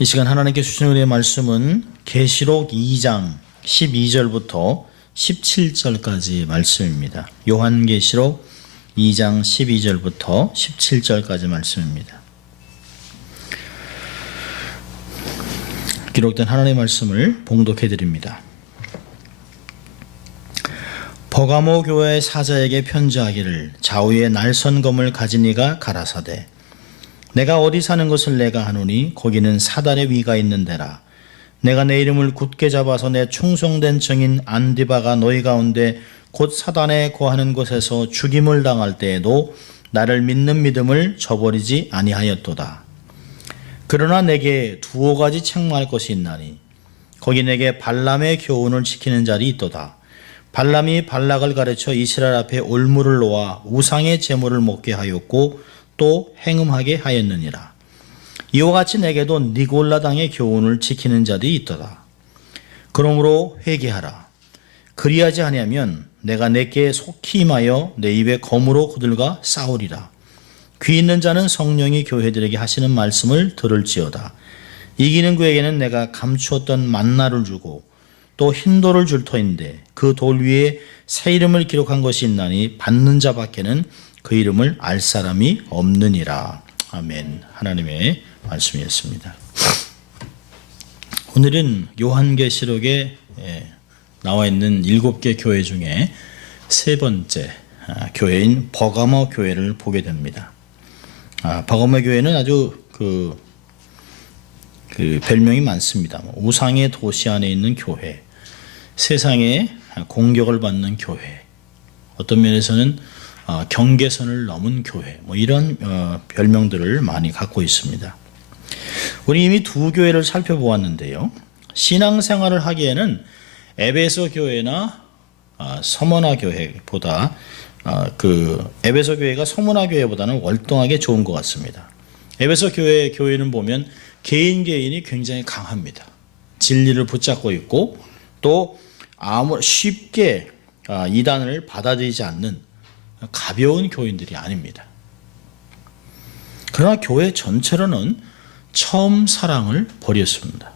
이 시간 하나님께 주신 은혜의 말씀은 계시록 2장 12절부터 17절까지 말씀입니다. 요한계시록 2장 12절부터 17절까지 말씀입니다. 기록된 하나님의 말씀을 봉독해 드립니다. 버가모 교회 사자에게 편지하기를 좌우에 날선 검을 가진 이가 가라사대 내가 어디 사는 것을 내가 하노니 거기는 사단의 위가 있는 데라. 내가 내 이름을 굳게 잡아서 내 충성된 증인 안디바가 너희 가운데 곧 사단에 거하는 곳에서 죽임을 당할 때에도 나를 믿는 믿음을 저버리지 아니하였도다. 그러나 내게 두어 가지 책망할 것이 있나니 거기 내게 발람의 교훈을 지키는 자리 있도다. 발람이 발락을 가르쳐 이스라엘 앞에 올무를 놓아 우상의 제물을 먹게 하였고 또 행음하게 하였느니라. 이와 같이 내게도 니골라 당의 교훈을 지키는 자들이 있도다. 그러므로 회개하라. 그리하지 아니하면 내가 내게 속히 임하여 내 입에 검으로 그들과 싸우리라. 귀 있는 자는 성령이 교회들에게 하시는 말씀을 들을지어다. 이기는 그에게는 내가 감추었던 만나를 주고 또 흰돌을 줄 터인데 그 돌 위에 새 이름을 기록한 것이 있나니 받는 자밖에는 그 이름을 알 사람이 없느니라. 아멘. 하나님의 말씀이었습니다. 오늘은 요한계시록에 나와 있는 7개 교회 중에 세 번째 교회인 버가모 교회를 보게 됩니다. 버가모 교회는 아주 그 별명이 많습니다. 우상의 도시 안에 있는 교회, 세상에 공격을 받는 교회, 어떤 면에서는 경계선을 넘은 교회, 이런 별명들을 많이 갖고 있습니다. 우리 이미 두 교회를 살펴보았는데요. 신앙생활을 하기에는 에베소 교회나 서머나 교회보다 에베소 교회가 서머나 교회보다는 월등하게 좋은 것 같습니다. 에베소 교회는 보면 개인이 굉장히 강합니다. 진리를 붙잡고 있고 또 쉽게 이단을 받아들이지 않는 가벼운 교인들이 아닙니다. 그러나 교회 전체로는 처음 사랑을 버렸습니다.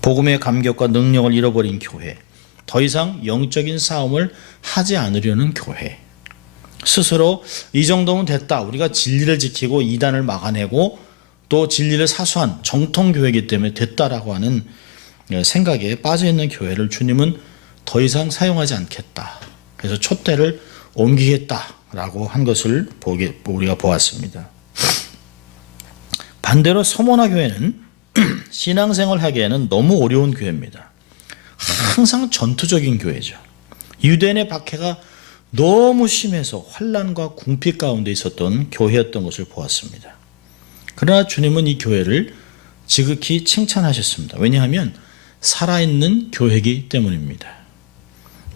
복음의 감격과 능력을 잃어버린 교회, 더 이상 영적인 싸움을 하지 않으려는 교회, 스스로 이 정도면 됐다, 우리가 진리를 지키고 이단을 막아내고 또 진리를 사수한 정통교회이기 때문에 됐다라고 하는 생각에 빠져있는 교회를 주님은 더 이상 사용하지 않겠다, 그래서 촛대를 옮기겠다라고 한 것을 우리가 보았습니다. 반대로 서머나 교회는 신앙생활 하기에는 너무 어려운 교회입니다. 항상 전투적인 교회죠. 유대인의 박해가 너무 심해서 환난과 궁핍 가운데 있었던 교회였던 것을 보았습니다. 그러나 주님은 이 교회를 지극히 칭찬하셨습니다. 왜냐하면 살아있는 교회이기 때문입니다.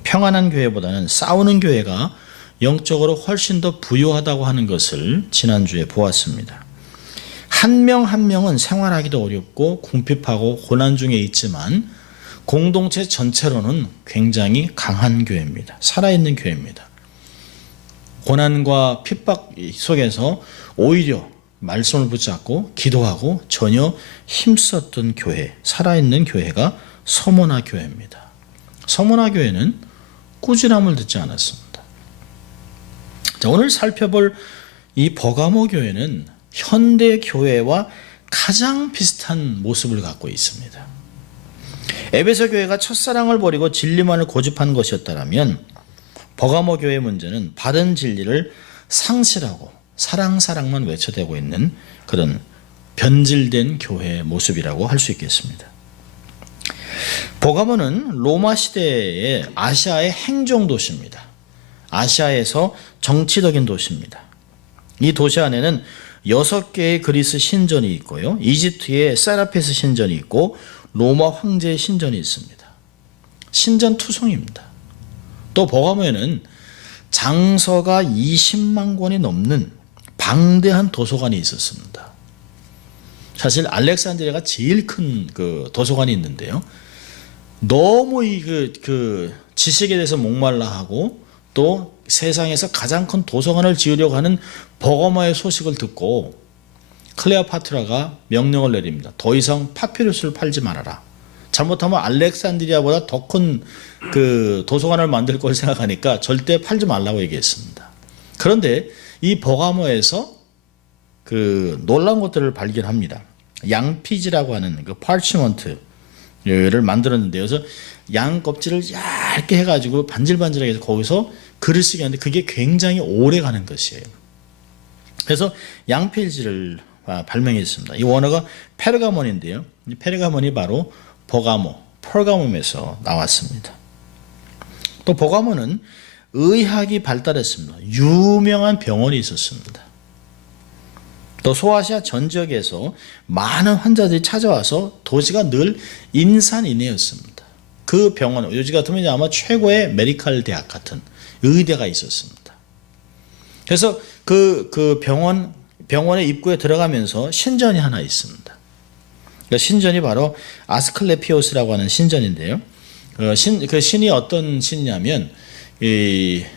평안한 교회보다는 싸우는 교회가 영적으로 훨씬 더 부유하다고 하는 것을 지난주에 보았습니다. 한 명 한 명은 생활하기도 어렵고 궁핍하고 고난 중에 있지만 공동체 전체로는 굉장히 강한 교회입니다. 살아있는 교회입니다. 고난과 핍박 속에서 오히려 말씀을 붙잡고 기도하고 전혀 힘썼던 교회, 살아있는 교회가 서머나 교회입니다. 서머나 교회는 꾸준함을 듣지 않았습니다. 자, 오늘 살펴볼 이 버가모 교회는 현대 교회와 가장 비슷한 모습을 갖고 있습니다. 에베소 교회가 첫사랑을 버리고 진리만을 고집한 것이었다면 버가모 교회의 문제는 바른 진리를 상실하고 사랑만 외쳐대고 있는 그런 변질된 교회의 모습이라고 할 수 있겠습니다. 버가모는 로마 시대의 아시아의 행정도시입니다. 아시아에서 정치적인 도시입니다. 이 도시 안에는 6개의 그리스 신전이 있고요. 이집트의 세라피스 신전이 있고 로마 황제의 신전이 있습니다. 신전 투성입니다. 또 버가모에는 장서가 20만 권이 넘는 방대한 도서관이 있었습니다. 사실 알렉산드리아가 제일 큰 도서관이 있는데요. 너무 지식에 대해서 목말라 하고 또 세상에서 가장 큰 도서관을 지으려고 하는 버가모의 소식을 듣고 클레오파트라가 명령을 내립니다. 더 이상 파피루스를 팔지 말아라. 잘못하면 알렉산드리아보다 더 큰 그 도서관을 만들 걸 생각하니까 절대 팔지 말라고 얘기했습니다. 그런데 이 버가모에서 그 놀라운 것들을 발견합니다. 양피지라고 하는 그 파치먼트를 만들었는데요. 그래서 양 껍질을 얇게 해가지고 반질반질하게 해서 거기서 글을 쓰게 하는데 그게 굉장히 오래 가는 것이에요. 그래서 양필지를 발명했습니다. 이 원어가 페르가몬인데요. 이 페르가몬이 바로 퍼가몬에서 나왔습니다. 또 버가몬은 의학이 발달했습니다. 유명한 병원이 있었습니다. 또 소아시아 전 지역에서 많은 환자들이 찾아와서 도시가 늘 인산인해였습니다. 그 병원, 요즘 같으면 아마 최고의 메디칼 대학 같은 의대가 있었습니다. 그래서 그 병원의 입구에 들어가면서 신전이 하나 있습니다. 그 신전이 바로 아스클레피오스라고 하는 신전인데요. 그 신이 어떤 신이냐면,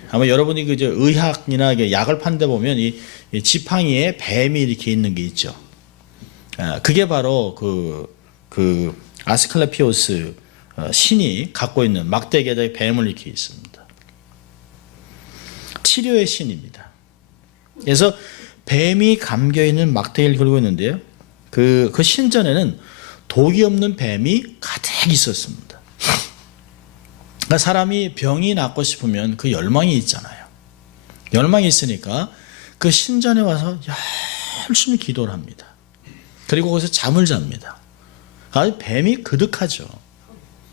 아마 여러분이 그 의학이나 약을 파는데 보면 이 지팡이에 뱀이 이렇게 있는 게 있죠. 그게 바로 그 아스클레피오스 신이 갖고 있는 막대기에다 뱀을 이렇게 있습니다. 치료의 신입니다. 그래서 뱀이 감겨 있는 막대기를 걸고 있는데요. 그 신전에는 독이 없는 뱀이 가득 있었습니다. 그러니까 사람이 병이 낫고 싶으면 그 열망이 있잖아요. 열망이 있으니까 그 신전에 와서 열심히 기도를 합니다. 그리고 거기서 잠을 잡니다. 아주 뱀이 그득하죠.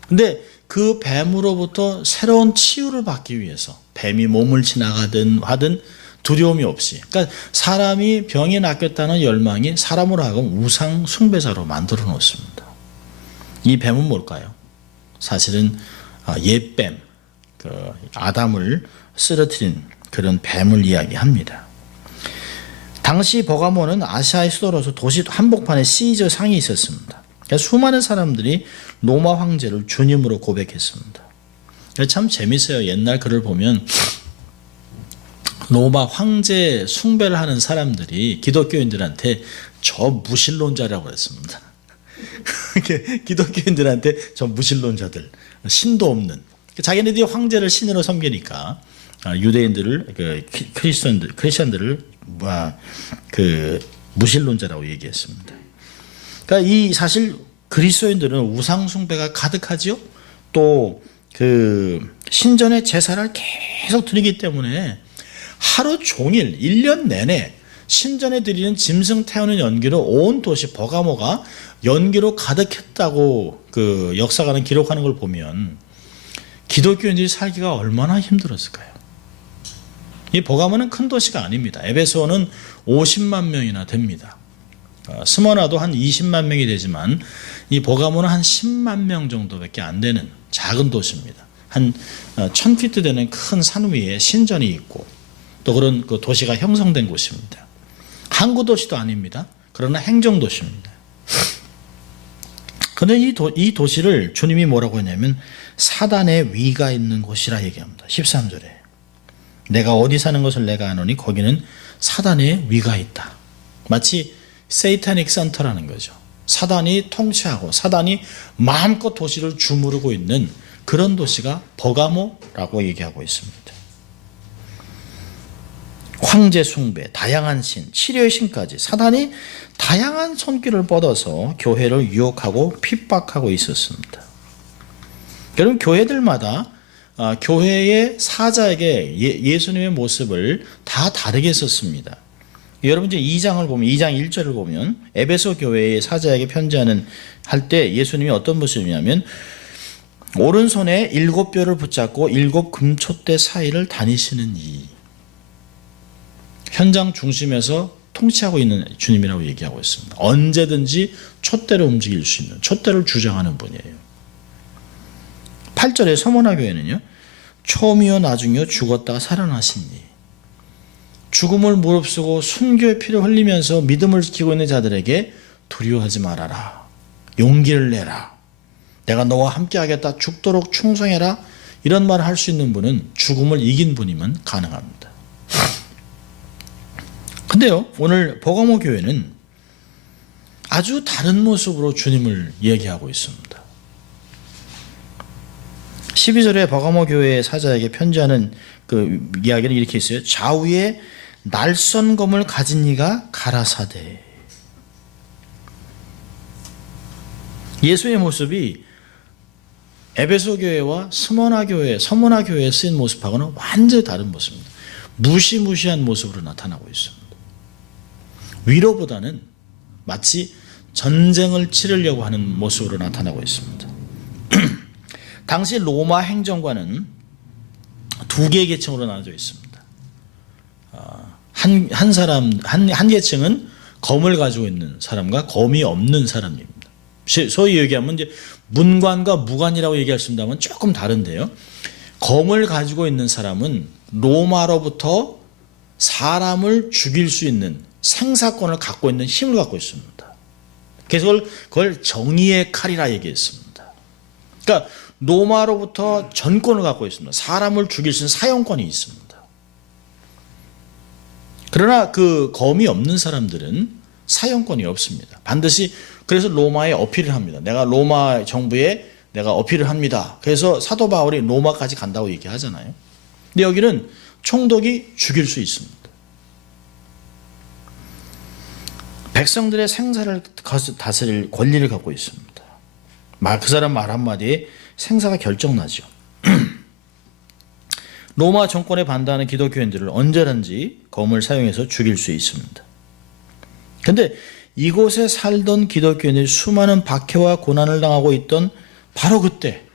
근데 그 뱀으로부터 새로운 치유를 받기 위해서 뱀이 몸을 지나가든 하든 두려움이 없이, 그러니까 사람이 병이 낫겠다는 열망이 사람으로 하여금 우상 숭배자로 만들어 놓습니다. 이 뱀은 뭘까요? 사실은 옛뱀, 아담을 쓰러뜨린 그런 뱀을 이야기합니다. 당시 버가모는 아시아의 수도로서 도시 한복판에 시저 상이 있었습니다. 수많은 사람들이 로마 황제를 주님으로 고백했습니다. 참 재밌어요. 옛날 글을 보면 로마 황제 숭배를 하는 사람들이 기독교인들한테 저 무신론자라고 했습니다. 기독교인들한테 저 무신론자들, 신도 없는, 자기네들이 황제를 신으로 섬기니까 유대인들을 크리스천들을 무신론자라고 얘기했습니다. 그러니까 이 사실 그리스도인들은 우상 숭배가 가득하지요. 또 그 신전의 제사를 계속 드리기 때문에 하루 종일 1년 내내 신전에 드리는 짐승 태우는 연기로 온 도시 버가모가 연기로 가득했다고 그 역사가는 기록하는 걸 보면 기독교인들이 살기가 얼마나 힘들었을까요? 이 버가모는 큰 도시가 아닙니다. 에베소는 50만 명이나 됩니다. 스머나도 한 20만 명이 되지만 이 버가모는 한 10만 명 정도밖에 안 되는 작은 도시입니다. 한 1000피트 되는 큰 산 위에 신전이 있고 또 그런 그 도시가 형성된 곳입니다. 항구 도시도 아닙니다. 그러나 행정 도시입니다. 그런데 이 도시를 주님이 뭐라고 하냐면 사단의 위가 있는 곳이라 얘기합니다. 13절에 내가 어디 사는 것을 내가 아노니 거기는 사단의 위가 있다. 마치 세이타닉 센터라는 거죠. 사단이 통치하고 사단이 마음껏 도시를 주무르고 있는 그런 도시가 버가모라고 얘기하고 있습니다. 황제 숭배, 다양한 신, 치료의 신까지 사단이 다양한 손길을 뻗어서 교회를 유혹하고 핍박하고 있었습니다. 여러분, 교회들마다 교회의 사자에게 예수님의 모습을 다 다르게 썼습니다. 여러분 이제 2장을 보면 2장 1절을 보면 에베소 교회의 사자에게 편지하는 할 때 예수님이 어떤 모습이냐면 오른손에 7뼈를 붙잡고 7 금촛대 사이를 다니시는 이 현장 중심에서 통치하고 있는 주님이라고 얘기하고 있습니다. 언제든지 촛대로 움직일 수 있는, 촛대를 주장하는 분이에요. 8절에 서머나 교회는요, 초미요 나중이요 죽었다가 살아나시니 죽음을 무릅쓰고 순교의 피를 흘리면서 믿음을 지키고 있는 자들에게 두려워하지 말아라, 용기를 내라, 내가 너와 함께 하겠다, 죽도록 충성해라, 이런 말을 할 수 있는 분은 죽음을 이긴 분이면 가능합니다. 근데요, 오늘 버가모 교회는 아주 다른 모습으로 주님을 얘기하고 있습니다. 12절에 버가모 교회 사자에게 편지하는 그 이야기는 이렇게 있어요. 좌우에 날선 검을 가진 이가 가라사대. 예수의 모습이 에베소 교회와 스모나 교회에 쓰인 모습하고는 완전히 다른 모습입니다. 무시무시한 모습으로 나타나고 있습니다. 위로보다는 마치 전쟁을 치르려고 하는 모습으로 나타나고 있습니다. 당시 로마 행정관은 두 개의 계층으로 나눠져 있습니다. 한 계층은 검을 가지고 있는 사람과 검이 없는 사람입니다. 소위 얘기하면 이제 문관과 무관이라고 얘기할 수 있다면 조금 다른데요. 검을 가지고 있는 사람은 로마로부터 사람을 죽일 수 있는 생사권을 갖고 있는 힘을 갖고 있습니다. 그래서 그걸 정의의 칼이라 얘기했습니다. 그러니까 로마로부터 전권을 갖고 있습니다. 사람을 죽일 수 있는 사형권이 있습니다. 그러나 그 검이 없는 사람들은 사형권이 없습니다. 반드시 그래서 로마에 어필을 합니다. 내가 로마 정부에 내가 어필을 합니다. 그래서 사도 바울이 로마까지 간다고 얘기하잖아요. 근데 여기는 총독이 죽일 수 있습니다. 백성들의 생사를 다스릴 권리를 갖고 있습니다. 그 사람 말 한마디에 생사가 결정나죠. 로마 정권에 반대하는 기독교인들을 언제든지 검을 사용해서 죽일 수 있습니다. 그런데 이곳에 살던 기독교인들이 수많은 박해와 고난을 당하고 있던 바로 그때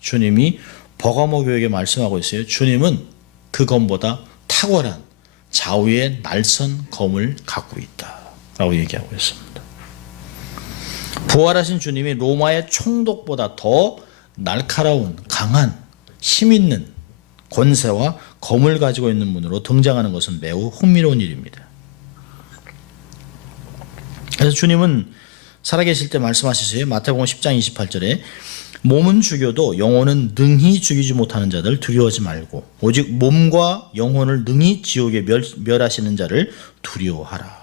주님이 버가모 교회에게 말씀하고 있어요. 주님은 그 검보다 탁월한 좌우의 날선 검을 갖고 있다라고 얘기하고 있습니다. 부활하신 주님이 로마의 총독보다 더 날카로운 강한 힘 있는 권세와 검을 가지고 있는 분으로 등장하는 것은 매우 흥미로운 일입니다. 그래서 주님은 살아계실 때 말씀하셨어요. 마태복음 10장 28절에 몸은 죽여도 영혼은 능히 죽이지 못하는 자들 두려워하지 말고 오직 몸과 영혼을 능히 지옥에 멸하시는 자를 두려워하라.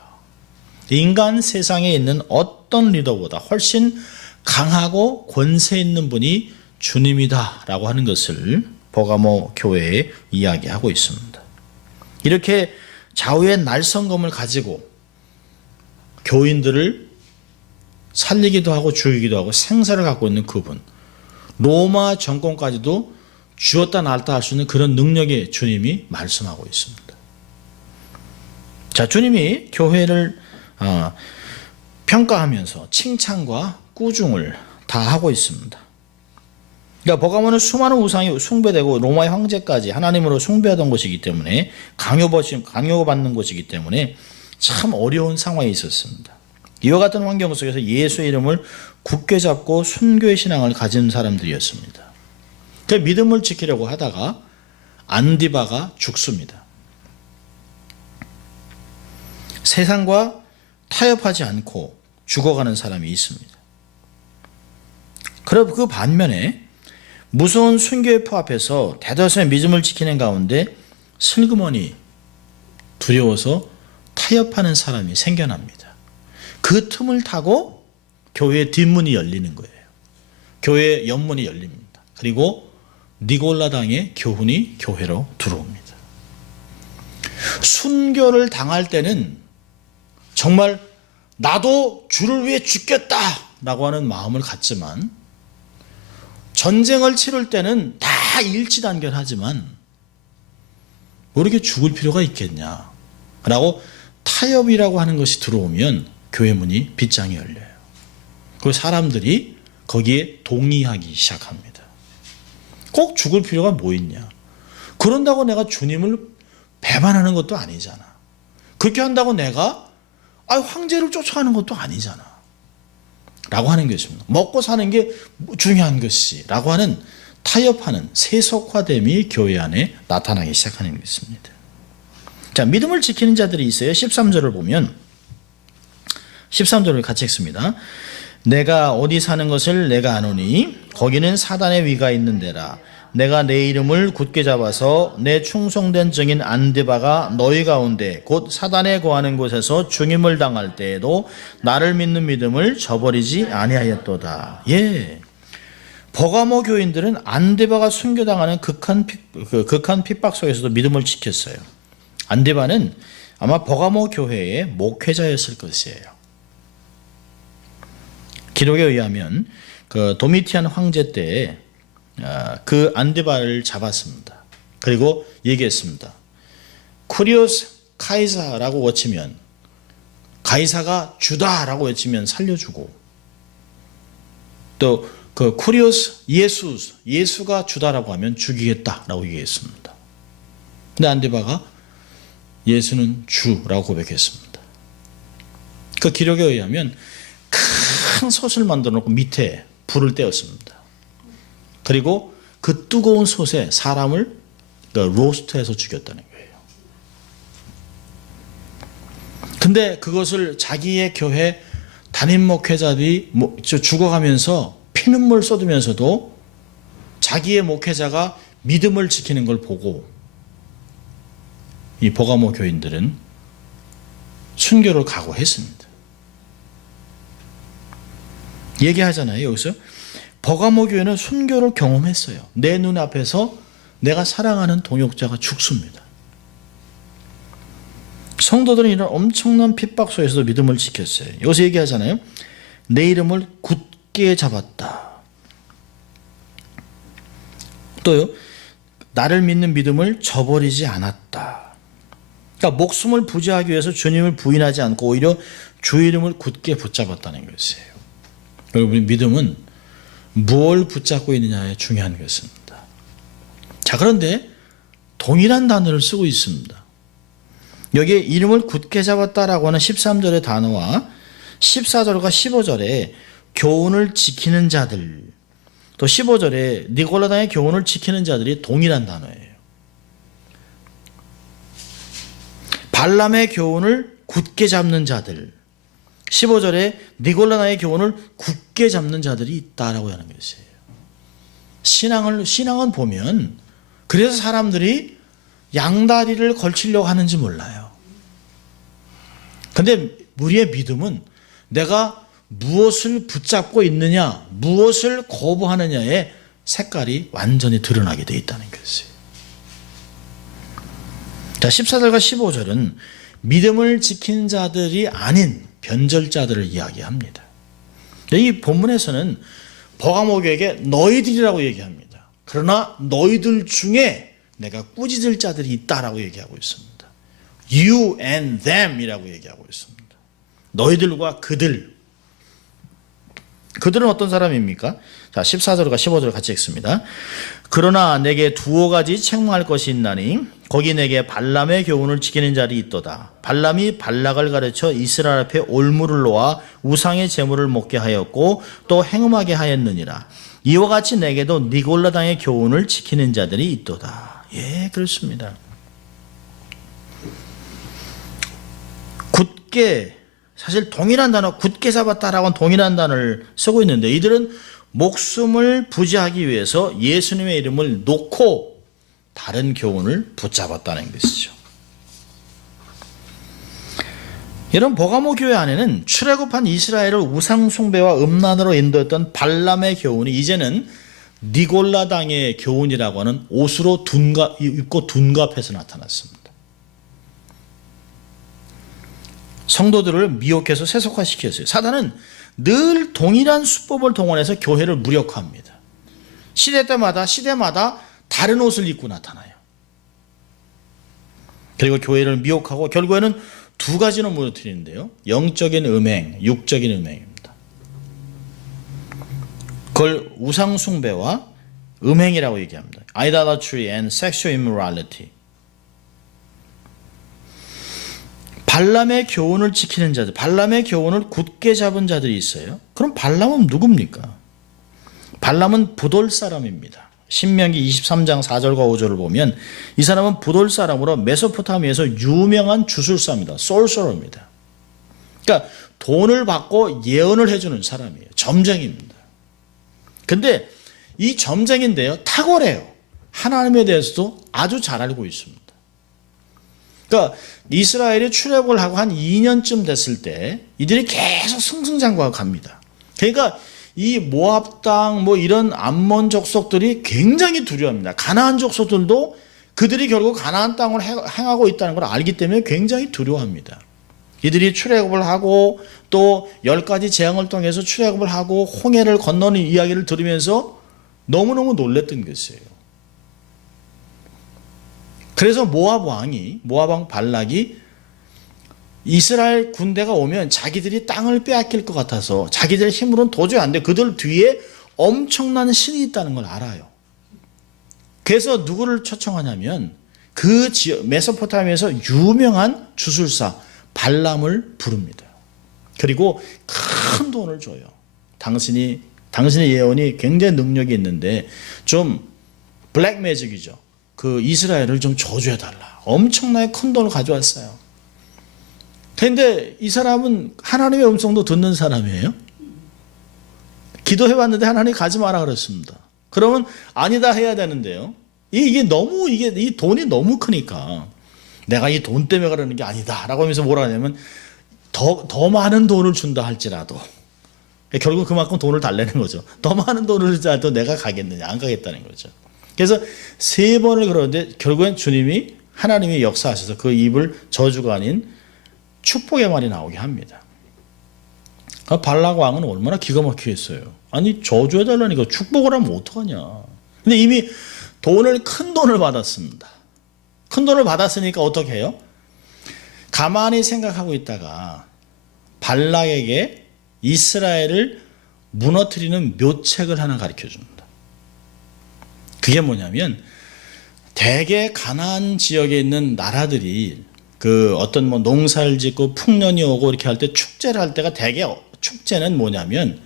인간 세상에 있는 어떤 리더보다 훨씬 강하고 권세 있는 분이 주님이다라고 하는 것을 버가모 교회에 이야기하고 있습니다. 이렇게 좌우의 날선검을 가지고 교인들을 살리기도 하고 죽이기도 하고 생사를 갖고 있는 그분, 로마 정권까지도 쥐었다 놨다 할 수 있는 그런 능력의 주님이 말씀하고 있습니다. 자, 주님이 교회를 평가하면서 칭찬과 꾸중을 다 하고 있습니다. 그러니까 버가모는 수많은 우상이 숭배되고 로마의 황제까지 하나님으로 숭배하던 곳이기 때문에 강요받는 곳이기 때문에 참 어려운 상황에 있었습니다. 이와 같은 환경 속에서 예수의 이름을 굳게 잡고 순교의 신앙을 가진 사람들이었습니다. 그 믿음을 지키려고 하다가 안디바가 죽습니다. 세상과 타협하지 않고 죽어가는 사람이 있습니다. 그럼 그 반면에 무서운 순교의 포 앞에서 대다수의 믿음을 지키는 가운데 슬그머니 두려워서 타협하는 사람이 생겨납니다. 그 틈을 타고 교회의 뒷문이 열리는 거예요. 교회의 옆문이 열립니다. 그리고 니골라당의 교훈이 교회로 들어옵니다. 순교를 당할 때는 정말 나도 주를 위해 죽겠다라고 하는 마음을 갖지만 전쟁을 치를 때는 다 일치단결하지만 모르게 죽을 필요가 있겠냐라고 타협이라고 하는 것이 들어오면 교회 문이 빗장이 열려요. 그 사람들이 거기에 동의하기 시작합니다. 꼭 죽을 필요가 뭐 있냐. 그런다고 내가 주님을 배반하는 것도 아니잖아. 그렇게 한다고 내가 황제를 쫓아가는 것도 아니잖아. 라고 하는 것입니다. 먹고 사는 게 중요한 것이 라고 하는 타협하는 세속화됨이 교회 안에 나타나기 시작하는 것입니다. 자, 믿음을 지키는 자들이 있어요. 13절을 보면 13절을 같이 읽습니다. 내가 어디 사는 것을 내가 아노니 거기는 사단의 위가 있는 데라. 내가 내 이름을 굳게 잡아서 내 충성된 증인 안디바가 너희 가운데 곧 사단에 거하는 곳에서 중임을 당할 때에도 나를 믿는 믿음을 저버리지 아니하였도다. 예. 버가모 교인들은 안디바가 순교당하는 극한 핍박 속에서도 믿음을 지켰어요. 안디바는 아마 버가모 교회의 목회자였을 것이에요. 기록에 의하면 그 도미티안 황제 때 그 안디바를 잡았습니다. 그리고 얘기했습니다. 쿠리오스 카이사라고 외치면, 가이사가 주다라고 외치면 살려주고, 또 그 쿠리오스 예수가 주다라고 하면 죽이겠다라고 얘기했습니다. 근데 안디바가 예수는 주라고 고백했습니다. 그 기록에 의하면 큰 솥을 만들어 놓고 밑에 불을 떼었습니다. 그리고 그 뜨거운 솥에 사람을 로스트해서 죽였다는 거예요. 근데 그것을 자기의 교회 담임 목회자들이 죽어가면서 피눈물 쏟으면서도 자기의 목회자가 믿음을 지키는 걸 보고 이 버가모 교인들은 순교를 각오했습니다. 얘기하잖아요. 여기서 버가모 교회는 순교를 경험했어요. 내 눈앞에서 내가 사랑하는 동역자가 죽습니다. 성도들은 이런 엄청난 핍박 속에서도 믿음을 지켰어요. 여기서 얘기하잖아요. 내 이름을 굳게 잡았다. 또요, 나를 믿는 믿음을 저버리지 않았다. 그러니까 목숨을 부지하기 위해서 주님을 부인하지 않고 오히려 주 이름을 굳게 붙잡았다는 것이에요. 여러분, 믿음은 무엇을 붙잡고 있느냐에 중요한 것입니다. 자, 그런데 동일한 단어를 쓰고 있습니다. 여기에 이름을 굳게 잡았다라고 하는 13절의 단어와 14절과 15절에 교훈을 지키는 자들, 또 15절에 니골라당의 교훈을 지키는 자들이 동일한 단어예요. 발람의 교훈을 굳게 잡는 자들, 15절에 니골라당의 교훈을 굳게 잡는 자들이 있다라고 하는 것이에요. 신앙은 보면 그래서 사람들이 양다리를 걸치려고 하는지 몰라요. 근데 우리의 믿음은 내가 무엇을 붙잡고 있느냐, 무엇을 거부하느냐의 색깔이 완전히 드러나게 되어 있다는 것이에요. 자, 14절과 15절은 믿음을 지킨 자들이 아닌 변절자들을 이야기합니다. 이 본문에서는 버가모교에게 너희들이라고 얘기합니다. 그러나 너희들 중에 내가 꾸짖을 자들이 있다라고 얘기하고 있습니다. You and them 이라고 얘기하고 있습니다. 너희들과 그들은 어떤 사람입니까? 자, 14절과 15절 같이 읽습니다. 그러나 내게 두어 가지 책망할 것이 있나니 거기 내게 발람의 교훈을 지키는 자들이 있도다. 발람이 발락을 가르쳐 이스라엘 앞에 올무를 놓아 우상의 제물을 먹게 하였고 또 행음하게 하였느니라. 이와 같이 내게도 니골라당의 교훈을 지키는 자들이 있도다. 예, 그렇습니다. 굳게, 사실 동일한 단어, 굳게 잡았다라고 하는 동일한 단어를 쓰고 있는데 이들은 목숨을 부지하기 위해서 예수님의 이름을 놓고 다른 교훈을 붙잡았다는 것이죠. 이런 버가모 교회 안에는 출애굽한 이스라엘을 우상 숭배와 음란으로 인도했던 발람의 교훈이 이제는 니골라당의 교훈이라고 하는 옷으로 입고 둔갑해서 나타났습니다. 성도들을 미혹해서 세속화시켰어요. 사단은 늘 동일한 수법을 동원해서 교회를 무력화합니다. 시대마다 다른 옷을 입고 나타나요. 그리고 교회를 미혹하고 결국에는 두 가지로 무너뜨리는데요. 영적인 음행, 육적인 음행입니다. 그걸 우상 숭배와 음행이라고 얘기합니다. Idolatry and sexual immorality. 발람의 교훈을 지키는 자들, 발람의 교훈을 굳게 잡은 자들이 있어요. 그럼 발람은 누굽니까? 발람은 부돌 사람입니다. 신명기 23장 4절과 5절을 보면 이 사람은 부돌 사람으로 메소포타미아에서 유명한 주술사입니다. 솔서러입니다. 그러니까 돈을 받고 예언을 해주는 사람이에요. 점쟁입니다. 근데 이 점쟁인데요, 탁월해요. 하나님에 대해서도 아주 잘 알고 있습니다. 그러니까 이스라엘이 출애굽을 하고 한 2년쯤 됐을 때 이들이 계속 승승장구하고 갑니다. 그러니까 이 모압 땅 뭐 이런 암몬 족속들이 굉장히 두려워합니다. 가나안 족속들도 그들이 결국 가나안 땅을 행하고 있다는 걸 알기 때문에 굉장히 두려워합니다. 이들이 출애굽을 하고 또 10가지 재앙을 통해서 출애굽을 하고 홍해를 건너는 이야기를 들으면서 너무너무 놀랬던 것이에요. 그래서 모압 왕 발락이 이스라엘 군대가 오면 자기들이 땅을 빼앗길 것 같아서 자기들 힘으로는 도저히 안 돼. 그들 뒤에 엄청난 신이 있다는 걸 알아요. 그래서 누구를 초청하냐면 그 지역 메소포타미아에서 유명한 주술사 발람을 부릅니다. 그리고 큰 돈을 줘요. 당신의 예언이 굉장히 능력이 있는데 좀 블랙 매직이죠. 그 이스라엘을 좀 저주해달라. 엄청나게 큰 돈을 가져왔어요. 그런데 이 사람은 하나님의 음성도 듣는 사람이에요. 기도해봤는데 하나님 가지 마라 그랬습니다. 그러면 아니다 해야 되는데요. 이게 너무 이 돈이 너무 크니까 내가 이 돈 때문에 가려는 게 아니다라고 하면서 뭐라 하냐면 더 많은 돈을 준다 할지라도 결국 그만큼 돈을 달래는 거죠. 더 많은 돈을 주자도 내가 가겠느냐 안 가겠다는 거죠. 그래서 3번을 그러는데 결국엔 주님이 하나님이 역사하셔서 그 입을 저주가 아닌 축복의 말이 나오게 합니다. 발락 왕은 얼마나 기가 막히겠어요. 아니 저주해달라니까 축복을 하면 어떡하냐. 근데 이미 큰 돈을 받았습니다. 큰 돈을 받았으니까 어떻게 해요? 가만히 생각하고 있다가 발락에게 이스라엘을 무너뜨리는 묘책을 하나 가르쳐줍니다. 그게 뭐냐면 대개 가나안 지역에 있는 나라들이 그 어떤 뭐 농사를 짓고 풍년이 오고 이렇게 할 때 축제를 할 때가 대개 축제는 뭐냐면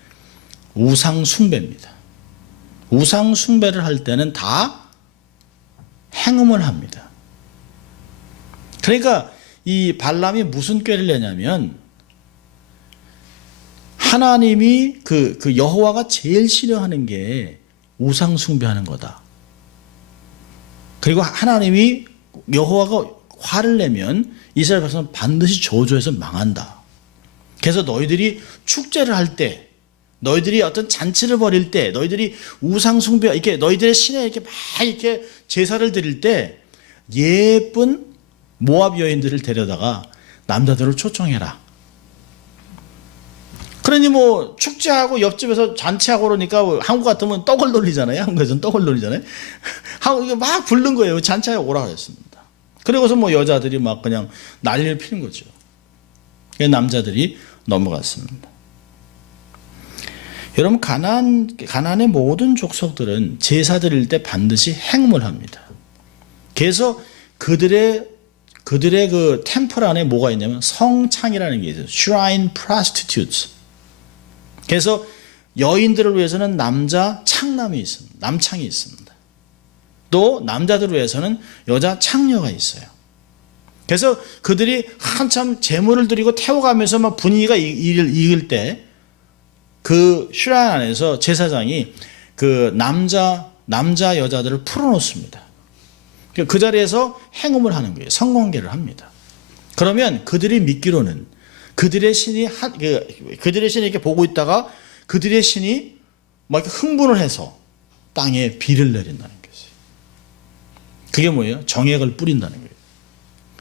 우상 숭배입니다. 우상 숭배를 할 때는 다 행음을 합니다. 그러니까 이 발람이 무슨 꾀를 내냐면 하나님이 그 여호와가 제일 싫어하는 게 우상 숭배하는 거다. 그리고 하나님이 여호와가 화를 내면 이스라엘 백성은 반드시 저주해서 망한다. 그래서 너희들이 축제를 할 때, 너희들이 어떤 잔치를 벌일 때, 너희들이 우상 숭배 이렇게 너희들의 신에 이렇게 막 이렇게 제사를 드릴 때 예쁜 모압 여인들을 데려다가 남자들을 초청해라. 그러니 뭐 축제하고 옆집에서 잔치하고 그러니까 한국 같으면 떡을 돌리잖아요. 한국에서는 떡을 돌리잖아요. 하고 막 부른 거예요. 잔치하에 오라 그랬습니다. 그리고서 뭐 여자들이 막 그냥 난리를 피는 거죠. 남자들이 넘어갔습니다. 여러분 가나안의 모든 족속들은 제사 드릴 때 반드시 행음을 합니다. 그래서 그들의 그 템플 안에 뭐가 있냐면 성창이라는 게 있어요. Shrine prostitutes. 그래서 여인들을 위해서는 남자 창남이 있습니다. 남창이 있습니다. 또 남자들을 위해서는 여자 창녀가 있어요. 그래서 그들이 한참 제물을 드리고 태워가면서 막 분위기가 익을 때 그 슈라인 안에서 제사장이 그 남자 여자들을 풀어놓습니다. 그 자리에서 행음을 하는 거예요. 성관계를 합니다. 그러면 그들이 믿기로는 그들의 신이 이렇게 보고 있다가 그들의 신이 막 흥분을 해서 땅에 비를 내린다는 것이에요. 그게 뭐예요? 정액을 뿌린다는 거예요.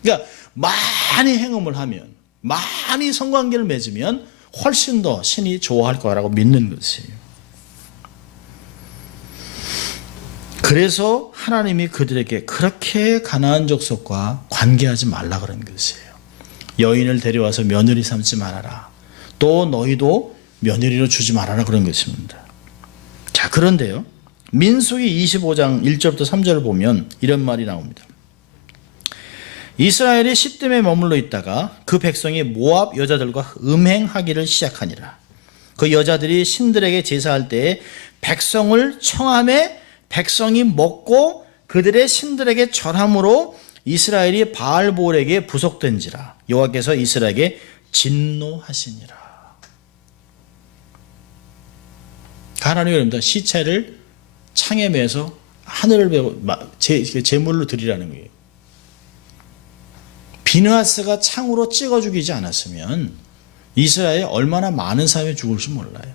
그러니까 많이 행음을 하면, 많이 성관계를 맺으면 훨씬 더 신이 좋아할 거라고 믿는 것이에요. 그래서 하나님이 그들에게 그렇게 가나안 족속과 관계하지 말라 그런 것이에요. 여인을 데려와서 며느리 삼지 말아라. 또 너희도 며느리로 주지 말아라 그런 것입니다. 자, 그런데요. 민수기 25장 1절부터 3절을 보면 이런 말이 나옵니다. 이스라엘이 시딤에 머물러 있다가 그 백성이 모압 여자들과 음행하기를 시작하니라. 그 여자들이 신들에게 제사할 때에 백성을 청함에 백성이 먹고 그들의 신들에게 절함으로 이스라엘이 바알볼에게 부속된지라. 여호와께서 이스라엘에게 진노하시니라. 하나님이 여러분들 시체를 창에 매서 하늘을 베고 제물로 드리라는 거예요. 비느하스가 창으로 찍어 죽이지 않았으면 이스라엘에 얼마나 많은 사람이 죽을지 몰라요.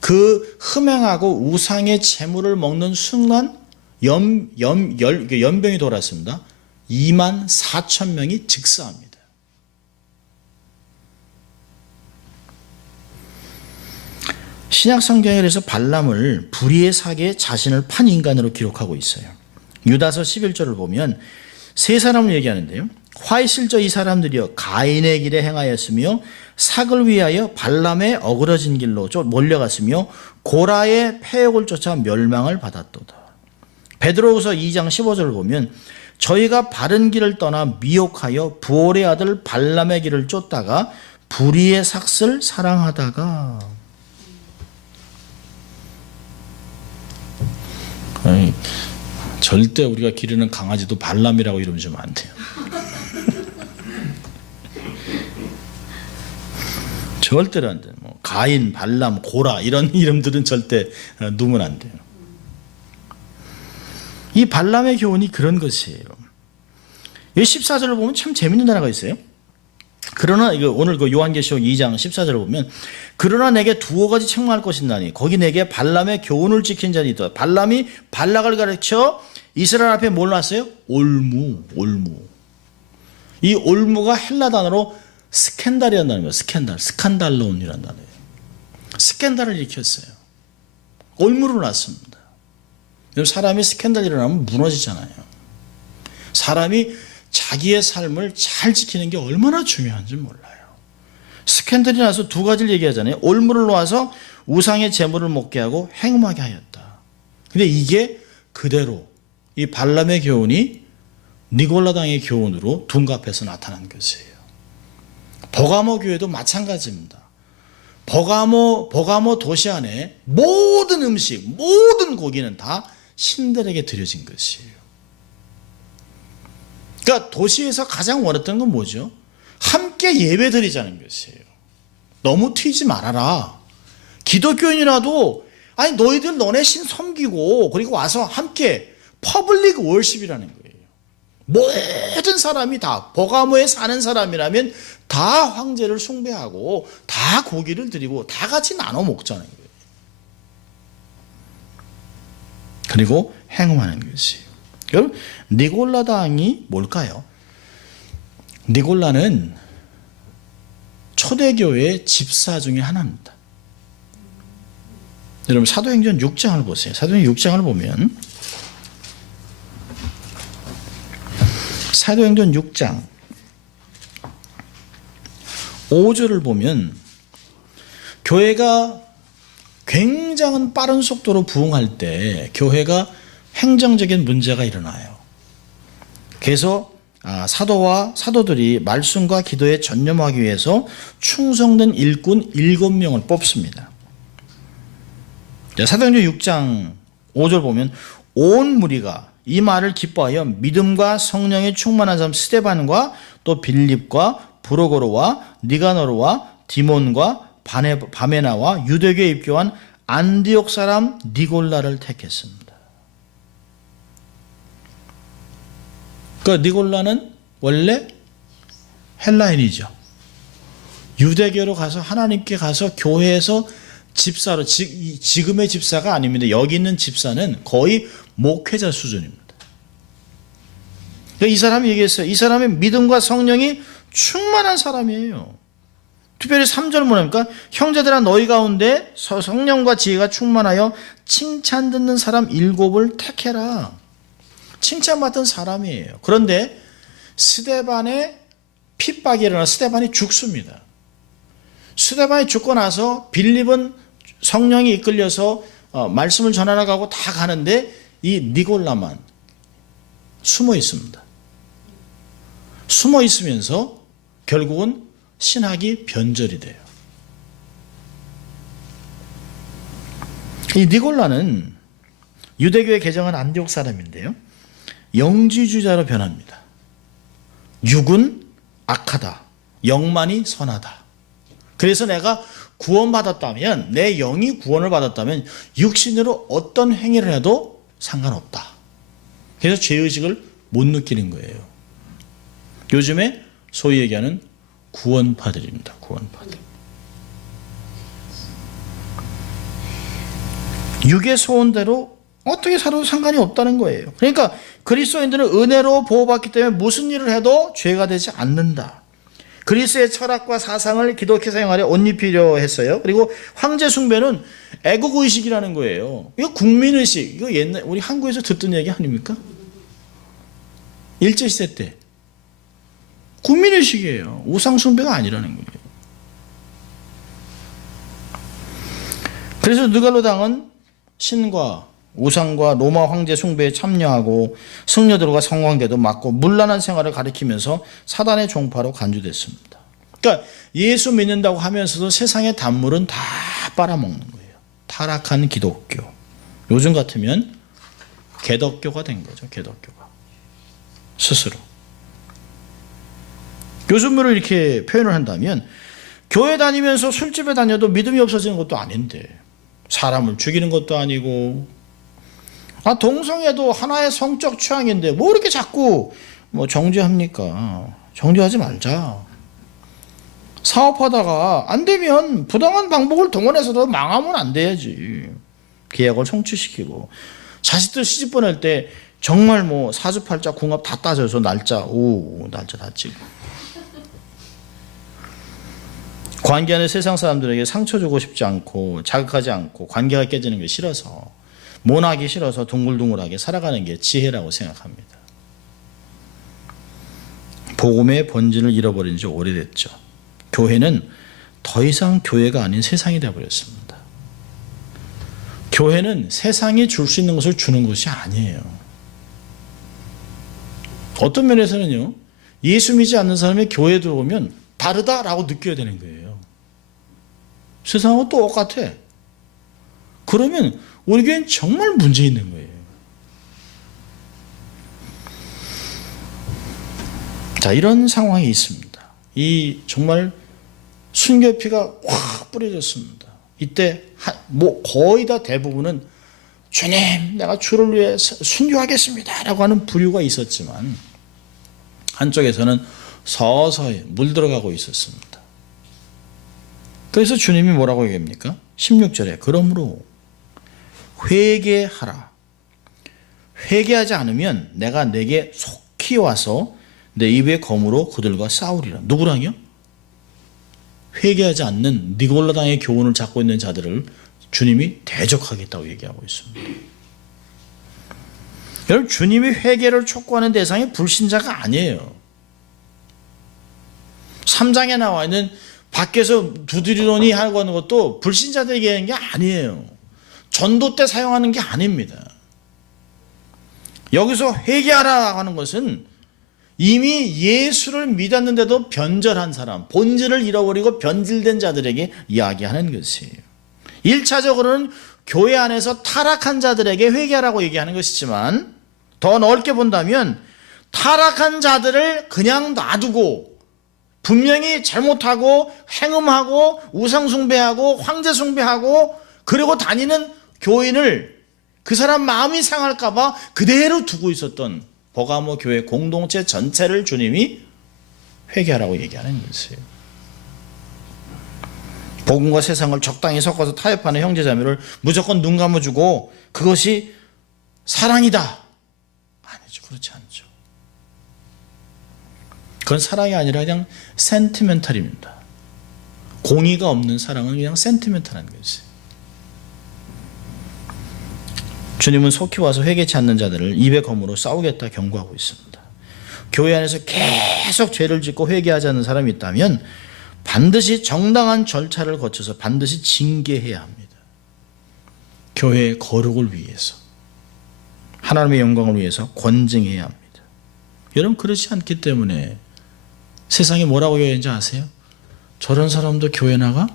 그 흠행하고 우상의 제물을 먹는 순간 연병이 돌았습니다. 2만 4천 명이 즉사합니다. 신약 성경에 그래서 발람을 불의의 사기에 자신을 판 인간으로 기록하고 있어요. 유다서 11절을 보면 세 사람을 얘기하는데요. 화이실저 이 사람들이여 가인의 길에 행하였으며 삭을 위하여 발람의 어그러진 길로 몰려갔으며 고라의 패역을 쫓아 멸망을 받았도다. 베드로후서 2장 15절을 보면 저희가 바른 길을 떠나 미혹하여 부올의 아들 발람의 길을 쫓다가 불의의 삭을 사랑하다가. 아니, 절대 우리가 기르는 강아지도 발람이라고 이름 주면 안 돼요. 절대로 안 돼요. 뭐 가인, 발람, 고라 이런 이름들은 절대 넣으면 안 돼요. 이 발람의 교훈이 그런 것이에요. 이 14절을 보면 참 재밌는 단어가 있어요. 그러나 이거 오늘 그 요한계시록 2장 14절을 보면 그러나 내게 두어 가지 책망할 것이 있나니 거기 내게 발람의 교훈을 지킨 자니 있다. 발람이 발락을 가르쳐 이스라엘 앞에 뭘 놨어요? 올무. 이 올무가 헬라 단어로 스캔달이라는 단어예요. 스칸달론이라는 단어예요. 스캔달을 일으켰어요. 올무를 놨습니다. 사람이 스캔달이 일어나면 무너지잖아요. 사람이 자기의 삶을 잘 지키는 게 얼마나 중요한지 몰라요. 스캔들이 나서 두 가지를 얘기하잖아요. 올무를 놓아서 우상의 제물을 먹게 하고 행음하게 하였다. 근데 이게 그대로 이 발람의 교훈이 니골라당의 교훈으로 둔갑해서 나타난 것이에요. 버가모 교회도 마찬가지입니다. 버가모 도시 안에 모든 음식, 모든 고기는 다 신들에게 드려진 것이에요. 그러니까 도시에서 가장 원했던 건 뭐죠? 함께 예배 드리자는 것이에요. 너무 튀지 말아라. 기독교인이라도 아니 너희들 너네 신 섬기고 그리고 와서 함께 퍼블릭 월십이라는 거예요. 모든 사람이 다 버가모에 사는 사람이라면 다 황제를 숭배하고 다 고기를 드리고 다 같이 나눠 먹자는 거예요. 그리고 행음하는 것이에요. 여러분 니골라당이 뭘까요? 니골라는 초대교회의 집사 중에 하나입니다. 여러분 사도행전 6장을 보세요. 사도행전 6장을 보면 사도행전 6장 5절을 보면 교회가 굉장한 빠른 속도로 부흥할 때 교회가 행정적인 문제가 일어나요. 그래서 사도와 사도들이 말씀과 기도에 전념하기 위해서 충성된 일꾼 7명을 뽑습니다. 사도행전 6장 5절 보면 온 무리가 이 말을 기뻐하여 믿음과 성령에 충만한 사람 스데반과 또 빌립과 브로고로와 니가노르와 디몬과 바메나와 유대교에 입교한 안디옥 사람 니골라를 택했습니다. 그 니골라는 원래 헬라인이죠. 유대교로 가서 하나님께 가서 교회에서 집사로 지금의 집사가 아닙니다. 여기 있는 집사는 거의 목회자 수준입니다. 이 사람이 얘기했어요. 이 사람의 믿음과 성령이 충만한 사람이에요. 특별히 3절 뭐랍니까? 형제들아 너희 가운데 성령과 지혜가 충만하여 칭찬 듣는 사람 7을 택해라. 칭찬받던 사람이에요. 그런데 스데반의 핍박이 일어나 스데반이 죽습니다. 스데반이 죽고 나서 빌립은 성령이 이끌려서 말씀을 전하러 가고 다 가는데 이 니골라만 숨어 있습니다. 숨어 있으면서 결국은 신학이 변절이 돼요. 이 니골라는 유대교의 개정한 안디옥 사람인데요. 영지주자로 변합니다. 육은 악하다. 영만이 선하다. 그래서 내가 구원받았다면 내 영이 구원을 받았다면 육신으로 어떤 행위를 해도 상관없다. 그래서 죄의식을 못 느끼는 거예요. 요즘에 소위 얘기하는 구원파들입니다. 구원파들. 육의 소원대로 어떻게 살아도 상관이 없다는 거예요. 그러니까 그리스도인들은 은혜로 보호받기 때문에 무슨 일을 해도 죄가 되지 않는다. 그리스의 철학과 사상을 기독교 생활에 옷 입히려 했어요. 그리고 황제 숭배는 애국의식이라는 거예요. 이거 국민의식. 이거 옛날 우리 한국에서 듣던 얘기 아닙니까? 일제시대 때. 국민의식이에요. 우상숭배가 아니라는 거예요. 그래서 느갈로당은 신과 우상과 로마 황제 숭배에 참여하고 승려들과 성관계도 맡고 문란한 생활을 가리키면서 사단의 종파로 간주됐습니다. 그러니까 예수 믿는다고 하면서도 세상의 단물은 다 빨아먹는 거예요. 타락한 기독교. 요즘 같으면 개덕교가 된 거죠. 개덕교가. 스스로. 요즘으로 이렇게 표현을 한다면 교회 다니면서 술집에 다녀도 믿음이 없어지는 것도 아닌데 사람을 죽이는 것도 아니고 동성애도 하나의 성적 취향인데 뭐 이렇게 자꾸 정죄합니까? 정죄하지 말자. 사업하다가 안 되면 부당한 방법을 동원해서도 망하면 안 돼야지. 계약을 성취시키고 자식들 시집 보낼 때 정말 사주팔자 궁합 다 따져서 날짜 다 찍고 관계 안에 세상 사람들에게 상처 주고 싶지 않고 자극하지 않고 관계가 깨지는 게 싫어서 모나기 싫어서 둥글둥글하게 살아가는 게 지혜라고 생각합니다. 복음의 본질을 잃어버린 지 오래됐죠. 교회는 더 이상 교회가 아닌 세상이 되어버렸습니다. 교회는 세상이 줄 수 있는 것을 주는 것이 아니에요. 어떤 면에서는요, 예수 믿지 않는 사람이 교회에 들어오면 다르다라고 느껴야 되는 거예요. 세상하고 똑같아. 그러면 우리 교회는 정말 문제 있는 거예요. 자, 이런 상황이 있습니다. 이 정말 순교피가 확 뿌려졌습니다. 이때 거의 다 대부분은 주님, 내가 주를 위해 순교하겠습니다 라고 하는 부류가 있었지만 한쪽에서는 서서히 물들어가고 있었습니다. 그래서 주님이 뭐라고 얘기합니까? 16절에 그러므로 회개하라. 회개하지 않으면 내가 내게 속히 와서 내 입의 검으로 그들과 싸우리라. 누구랑요? 회개하지 않는 니골라당의 교훈을 잡고 있는 자들을 주님이 대적하겠다고 얘기하고 있습니다. 여러분, 주님이 회개를 촉구하는 대상이 불신자가 아니에요. 3장에 나와 있는 밖에서 두드리노니 하고 하는 것도 불신자들에게 하는 게 아니에요. 전도 때 사용하는 게 아닙니다. 여기서 회개하라 하는 것은 이미 예수를 믿었는데도 변절한 사람, 본질을 잃어버리고 변질된 자들에게 이야기하는 것이에요. 1차적으로는 교회 안에서 타락한 자들에게 회개하라고 얘기하는 것이지만 더 넓게 본다면 타락한 자들을 그냥 놔두고 분명히 잘못하고 행음하고 우상숭배하고 황제숭배하고 그리고 다니는 교인을 그 사람 마음이 상할까 봐 그대로 두고 있었던 버가모 교회 공동체 전체를 주님이 회개하라고 얘기하는 것이에요. 복음과 세상을 적당히 섞어서 타협하는 형제자매를 무조건 눈 감아주고 그것이 사랑이다. 아니죠. 그렇지 않죠. 그건 사랑이 아니라 그냥 센티멘탈입니다. 공의가 없는 사랑은 그냥 센티멘탈한 것이에요. 주님은 속히 와서 회개치 않는 자들을 입의 검으로 싸우겠다 경고하고 있습니다. 교회 안에서 계속 죄를 짓고 회개하지 않는 사람이 있다면 반드시 정당한 절차를 거쳐서 반드시 징계해야 합니다. 교회의 거룩을 위해서, 하나님의 영광을 위해서 권징해야 합니다. 여러분, 그렇지 않기 때문에 세상에 뭐라고 얘기하는지 아세요? 저런 사람도 교회 나가?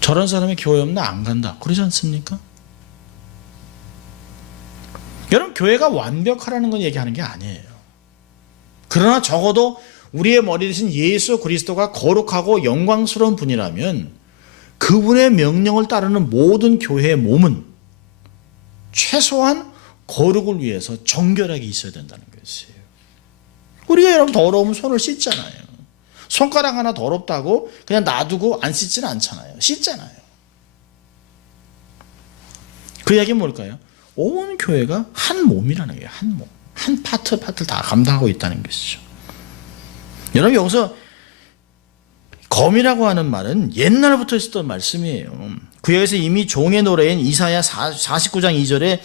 저런 사람이 교회 없나 안 간다. 그러지 않습니까? 여러분, 교회가 완벽하라는 건 얘기하는 게 아니에요. 그러나 적어도 우리의 머리 대신 예수 그리스도가 거룩하고 영광스러운 분이라면 그분의 명령을 따르는 모든 교회의 몸은 최소한 거룩을 위해서 정결하게 있어야 된다는 것이에요. 우리가 여러분 더러우면 손을 씻잖아요. 손가락 하나 더럽다고 그냥 놔두고 안 씻지는 않잖아요. 씻잖아요. 그 이야기는 뭘까요? 온 교회가 한 몸이라는 거예요. 한 몸. 한 파트를 다 감당하고 있다는 것이죠. 여러분 여기서 검이라고 하는 말은 옛날부터 있었던 말씀이에요. 구약에서 이미 종의 노래인 이사야 49장 2절에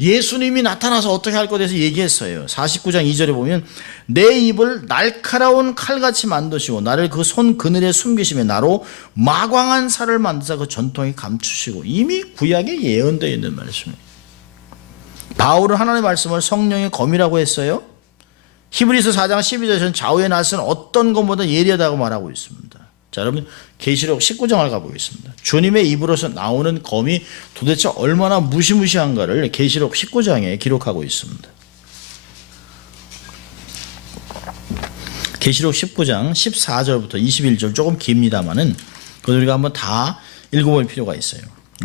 예수님이 나타나서 어떻게 할 것에 대해서 얘기했어요. 49장 2절에 보면 내 입을 날카로운 칼같이 만드시고 나를 그 손 그늘에 숨기시며 나로 마광한 살을 만드사 그 전통에 감추시고, 이미 구약에 예언되어 있는 말씀이에요. 바울은 하나님의 말씀을 성령의 검이라고 했어요. 히브리서 4장 12절에서는 좌우의 날선 어떤 것보다 예리하다고 말하고 있습니다. 자, 여러분 계시록 19장을 가보겠습니다. 주님의 입으로서 나오는 검이 도대체 얼마나 무시무시한가를 계시록 19장에 기록하고 있습니다. 계시록 19장 14절부터 21절 조금 깁니다만은 그걸 우리가 한번 다 읽어볼 필요가 있어요.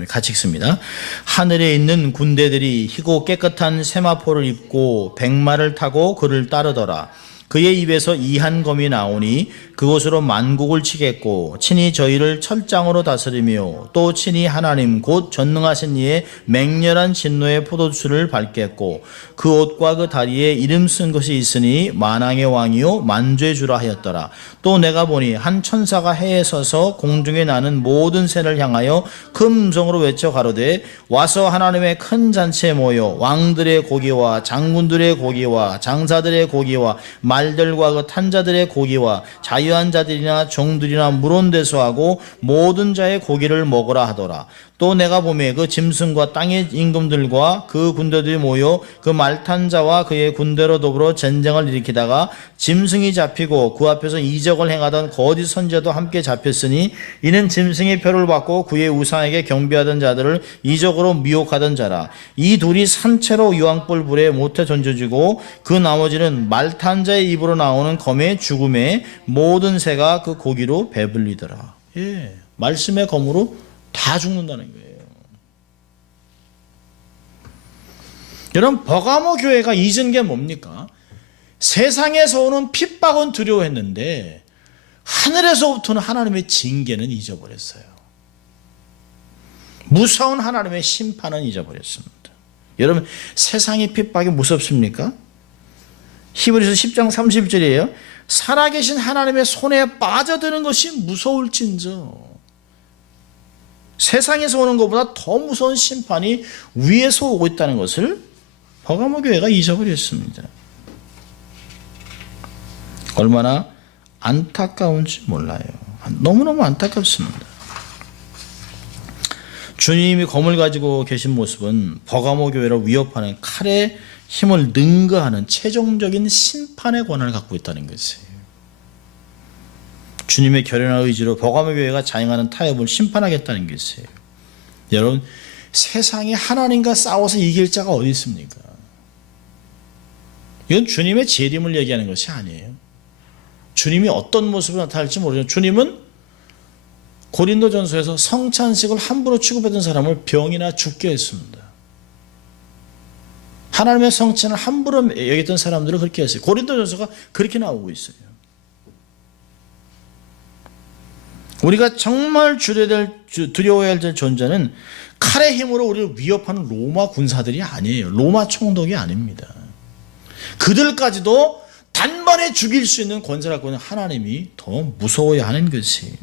같이 읽습니다. 하늘에 있는 군대들이 희고 깨끗한 세마포를 입고 백마를 타고 그를 따르더라. 그의 입에서 이한 검이 나오니 그곳으로 만국을 치겠고 친히 저희를 철장으로 다스리며 또 친히 하나님 곧 전능하신 이의 맹렬한 진노의 포도주를 밟겠고 그 옷과 그 다리에 이름 쓴 것이 있으니 만왕의 왕이요 만주의 주라 하였더라. 또 내가 보니 한 천사가 해에 서서 공중에 나는 모든 새를 향하여 큰 음성으로 외쳐 가로되 와서 하나님의 큰 잔치에 모여 왕들의 고기와 장군들의 고기와 장사들의 고기와 말들과 그 탄자들의 고기와 자유한 자들이나 종들이나 물온대소하고 모든 자의 고기를 먹으라 하더라. 또 내가 보매 그 짐승과 땅의 임금들과 그 군대들이 모여 그 말탄 자와 그의 군대로 더불어 전쟁을 일으키다가 짐승이 잡히고 그 앞에서 이적을 행하던 거짓 선지자도 함께 잡혔으니 이는 짐승의 표를 받고 그의 우상에게 경배하던 자들을 이적으로 미혹하던 자라. 이 둘이 산채로 유황불 불에 못해 던져지고 그 나머지는 말탄 자의 입으로 나오는 검의 죽음에 모든 새가 그 고기로 배불리더라. 예, 말씀의 검으로 다 죽는다는 거예요. 여러분 버가모 교회가 잊은 게 뭡니까? 세상에서 오는 핍박은 두려워했는데 하늘에서부터는 하나님의 징계는 잊어버렸어요. 무서운 하나님의 심판은 잊어버렸습니다. 여러분 세상의 핍박이 무섭습니까? 히브리서 10장 30절이에요. 살아계신 하나님의 손에 빠져드는 것이 무서울진저 세상에서 오는 것보다 더 무서운 심판이 위에서 오고 있다는 것을 버가모 교회가 잊어버렸습니다. 얼마나 안타까운지 몰라요. 너무너무 안타깝습니다. 주님이 검을 가지고 계신 모습은 버가모 교회를 위협하는 칼의 힘을 능가하는 최종적인 심판의 권한을 갖고 있다는 것이에요. 주님의 결연한 의지로 버가모 교회가 자행하는 타협을 심판하겠다는 것이에요. 여러분 세상에 하나님과 싸워서 이길 자가 어디 있습니까? 이건 주님의 재림을 얘기하는 것이 아니에요. 주님이 어떤 모습으로 나타날지 모르죠. 주님은 고린도전서에서 성찬식을 함부로 취급했던 사람을 병이나 죽게 했습니다. 하나님의 성찬을 함부로 여겼던 사람들을 그렇게 했어요. 고린도전서가 그렇게 나오고 있어요. 우리가 정말 두려워해야 될 존재는 칼의 힘으로 우리를 위협하는 로마 군사들이 아니에요. 로마 총독이 아닙니다. 그들까지도 단번에 죽일 수 있는 권세를 갖고 있는 하나님이 더 무서워야 하는 것이에요.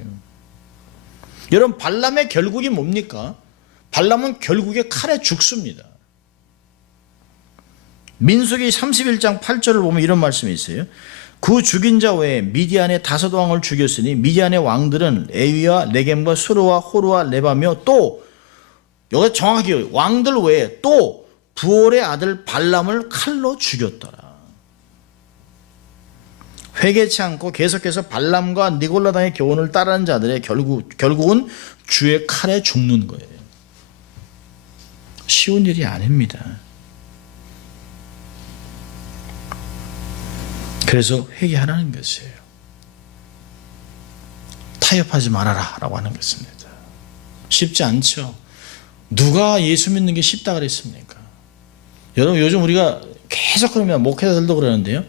여러분 발람의 결국이 뭡니까? 발람은 결국에 칼에 죽습니다. 민수기 31장 8절을 보면 이런 말씀이 있어요. 그 죽인 자 외에 미디안의 5 왕을 죽였으니 미디안의 왕들은 에위와 레겜과 수르와 호르와 레바며 또 여기 정확히 왕들 외에 또 부올의 아들 발람을 칼로 죽였더라. 회개치 않고 계속해서 발람과 니골라당의 교훈을 따르는 자들의 결국은 주의 칼에 죽는 거예요. 쉬운 일이 아닙니다. 그래서 회개하라는 것이에요. 타협하지 말아라 라고 하는 것입니다. 쉽지 않죠. 누가 예수 믿는 게 쉽다 그랬습니까? 여러분 요즘 우리가 계속 그러면 목회자들도 그러는데요.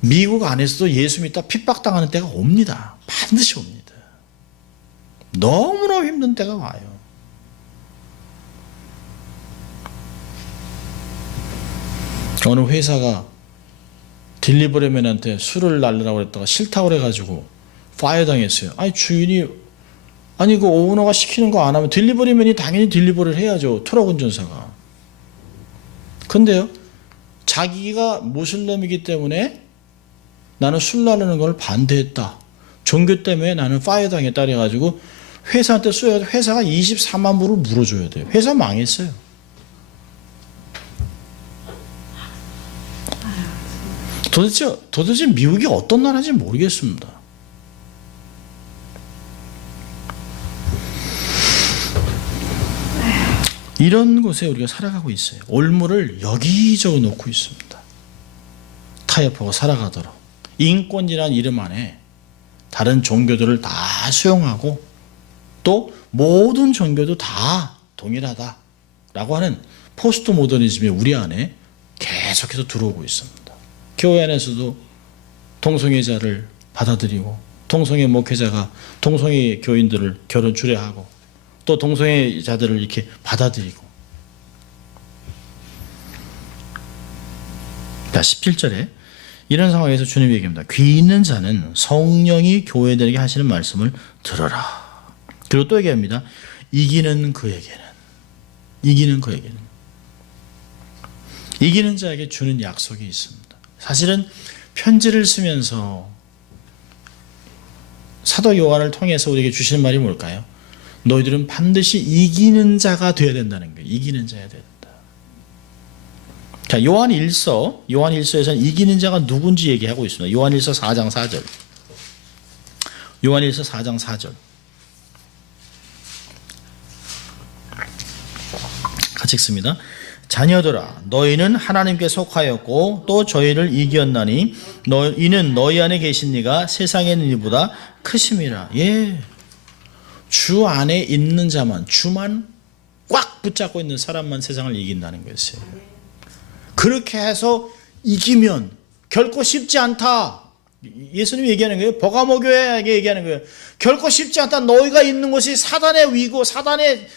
미국 안에서도 예수 믿다 핍박당하는 때가 옵니다. 반드시 옵니다. 너무나 힘든 때가 와요. 어느 회사가 딜리버리맨한테 술을 날리라고 그랬다가 싫다고 그래가지고 파이어 당했어요. 아니 주인이 그 오너가 시키는 거 안 하면 딜리버리맨이 당연히 딜리버리를 해야죠. 트럭 운전사가. 근데요, 자기가 무슬림이기 때문에 나는 술 나르는 걸 반대했다. 종교 때문에 나는 파이어 당했다 그래가지고 회사한테 쏘여가지고 회사가 24만 불을 물어줘야 돼요. 회사 망했어요. 도대체 미국이 어떤 나라인지 모르겠습니다. 이런 곳에 우리가 살아가고 있어요. 올무를 여기저기 놓고 있습니다. 타협하고 살아가도록. 인권이라는 이름 안에 다른 종교들을 다 수용하고 또 모든 종교도 다 동일하다라고 하는 포스트 모더니즘이 우리 안에 계속해서 들어오고 있습니다. 교회 안에서도 동성애자를 받아들이고 동성애 목회자가 동성애 교인들을 결혼 주례하고 또 동성애자들을 이렇게 받아들이고. 자, 17절에 이런 상황에서 주님이 얘기합니다. 귀 있는 자는 성령이 교회들에게 하시는 말씀을 들어라. 그리고 또 얘기합니다. 이기는 자에게 주는 약속이 있습니다. 사실은 편지를 쓰면서 사도 요한을 통해서 우리에게 주시는 말이 뭘까요? 너희들은 반드시 이기는 자가 되어야 된다는 거예요. 이기는 자가 되어야 된다. 자, 요한일서에서는 이기는 자가 누군지 얘기하고 있습니다. 요한일서 4장 4절. 요한일서 4장 4절. 같이 읽습니다. 자녀들아, 너희는 하나님께 속하였고 또 저희를 이겼나니 이는 너희 안에 계신 이가 세상에 있는 이보다 크심이라. 예, 주 안에 있는 자만, 주만 꽉 붙잡고 있는 사람만 세상을 이긴다는 것이에요. 그렇게 해서 이기면 결코 쉽지 않다. 예수님이 얘기하는 거예요. 버가모 교회에게 얘기하는 거예요. 결코 쉽지 않다. 너희가 있는 곳이 사단의 위고 사단의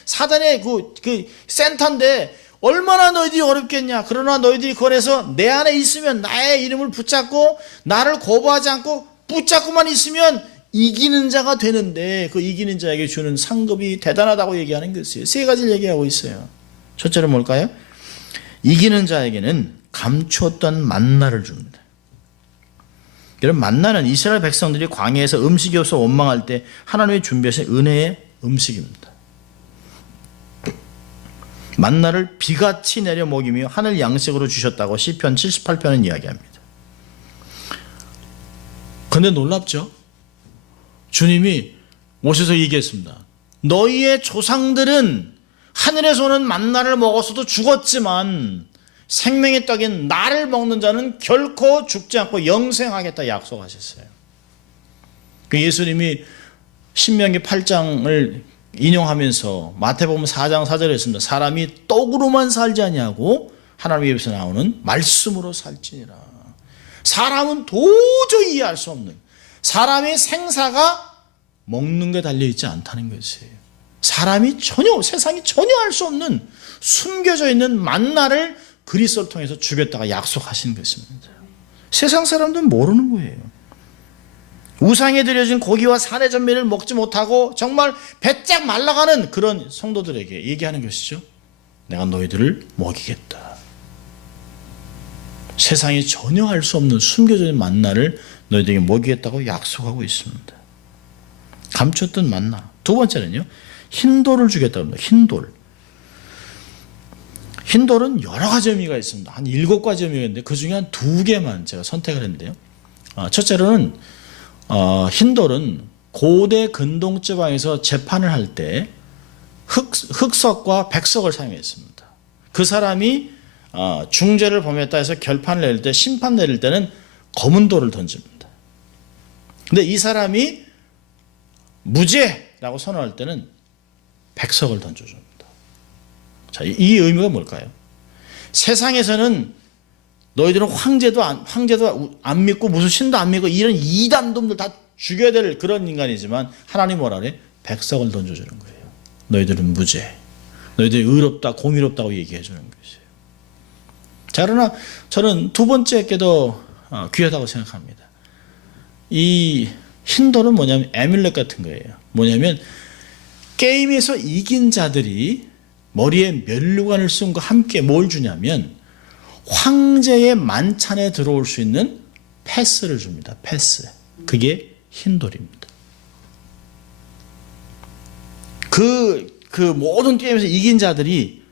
그 센터인데 얼마나 너희들이 어렵겠냐. 그러나 너희들이 거기서 내 안에 있으면 나의 이름을 붙잡고 나를 거부하지 않고 붙잡고만 있으면 이기는 자가 되는데 그 이기는 자에게 주는 상급이 대단하다고 얘기하는 것이에요. 세 가지를 얘기하고 있어요. 첫째는 뭘까요? 이기는 자에게는 감추었던 만나를 줍니다. 여러분, 만나는 이스라엘 백성들이 광야에서 음식이 없어 원망할 때 하나님이 준비하신 은혜의 음식입니다. 만나를 비같이 내려 먹이며 하늘 양식으로 주셨다고 시편 78편은 이야기합니다. 그런데 놀랍죠? 주님이 오셔서 얘기했습니다. 너희의 조상들은 하늘에서 오는 만나를 먹었어도 죽었지만 생명의 떡인 나를 먹는 자는 결코 죽지 않고 영생하겠다 약속하셨어요. 그 예수님이 신명기 8장을 인용하면서 마태복음 4장 4절에 했습니다. 사람이 떡으로만 살지 아니하고 하나님의 입에서 나오는 말씀으로 살지니라. 사람은 도저히 이해할 수 없는, 사람의 생사가 먹는 게 달려있지 않다는 것이에요. 사람이 세상이 전혀 알 수 없는 숨겨져 있는 만나를 그리스도를 통해서 주겠다가 약속하신 것입니다. 세상 사람들은 모르는 거예요. 우상에 드려진 고기와 산의 전미를 먹지 못하고 정말 배짝 말라가는 그런 성도들에게 얘기하는 것이죠. 내가 너희들을 먹이겠다. 세상이 전혀 알 수 없는 숨겨져 있는 만나를 너희들에게 먹이겠다고 약속하고 있습니다. 감췄던 만나. 두 번째는요, 흰돌을 주겠다고 합니다. 흰돌은 여러 가지 의미가 있습니다. 한 7가지 의미가 있는데 그 중에 한 2개만 제가 선택을 했는데요. 첫째로는 흰돌은 고대 근동지방에서 재판을 할 때 흑석과 백석을 사용했습니다. 그 사람이 중죄를 범했다 해서 결판을 내릴 때, 심판 내릴 때는 검은 돌을 던집니다. 근데 이 사람이 무죄라고 선언할 때는 백석을 던져줍니다. 자, 이 의미가 뭘까요? 세상에서는 너희들은 황제도 안 믿고 무슨 신도 안 믿고 이런 이단놈들 다 죽여야 될 그런 인간이지만 하나님 뭐라 그래? 백성을 던져주는 거예요. 너희들은 무죄. 너희들이 의롭다, 공의롭다고 얘기해 주는 것이에요. 자, 그러나 저는 두 번째 게 더 귀하다고 생각합니다. 이 힌돌은 뭐냐면 에뮬렛 같은 거예요. 뭐냐면 게임에서 이긴 자들이 머리에 면류관을 쓴 거 함께 뭘 주냐면 황제의 만찬에 들어올 수 있는 패스를 줍니다. 패스. 그게 힌돌입니다. 그 모든 게임에서 이긴 자들이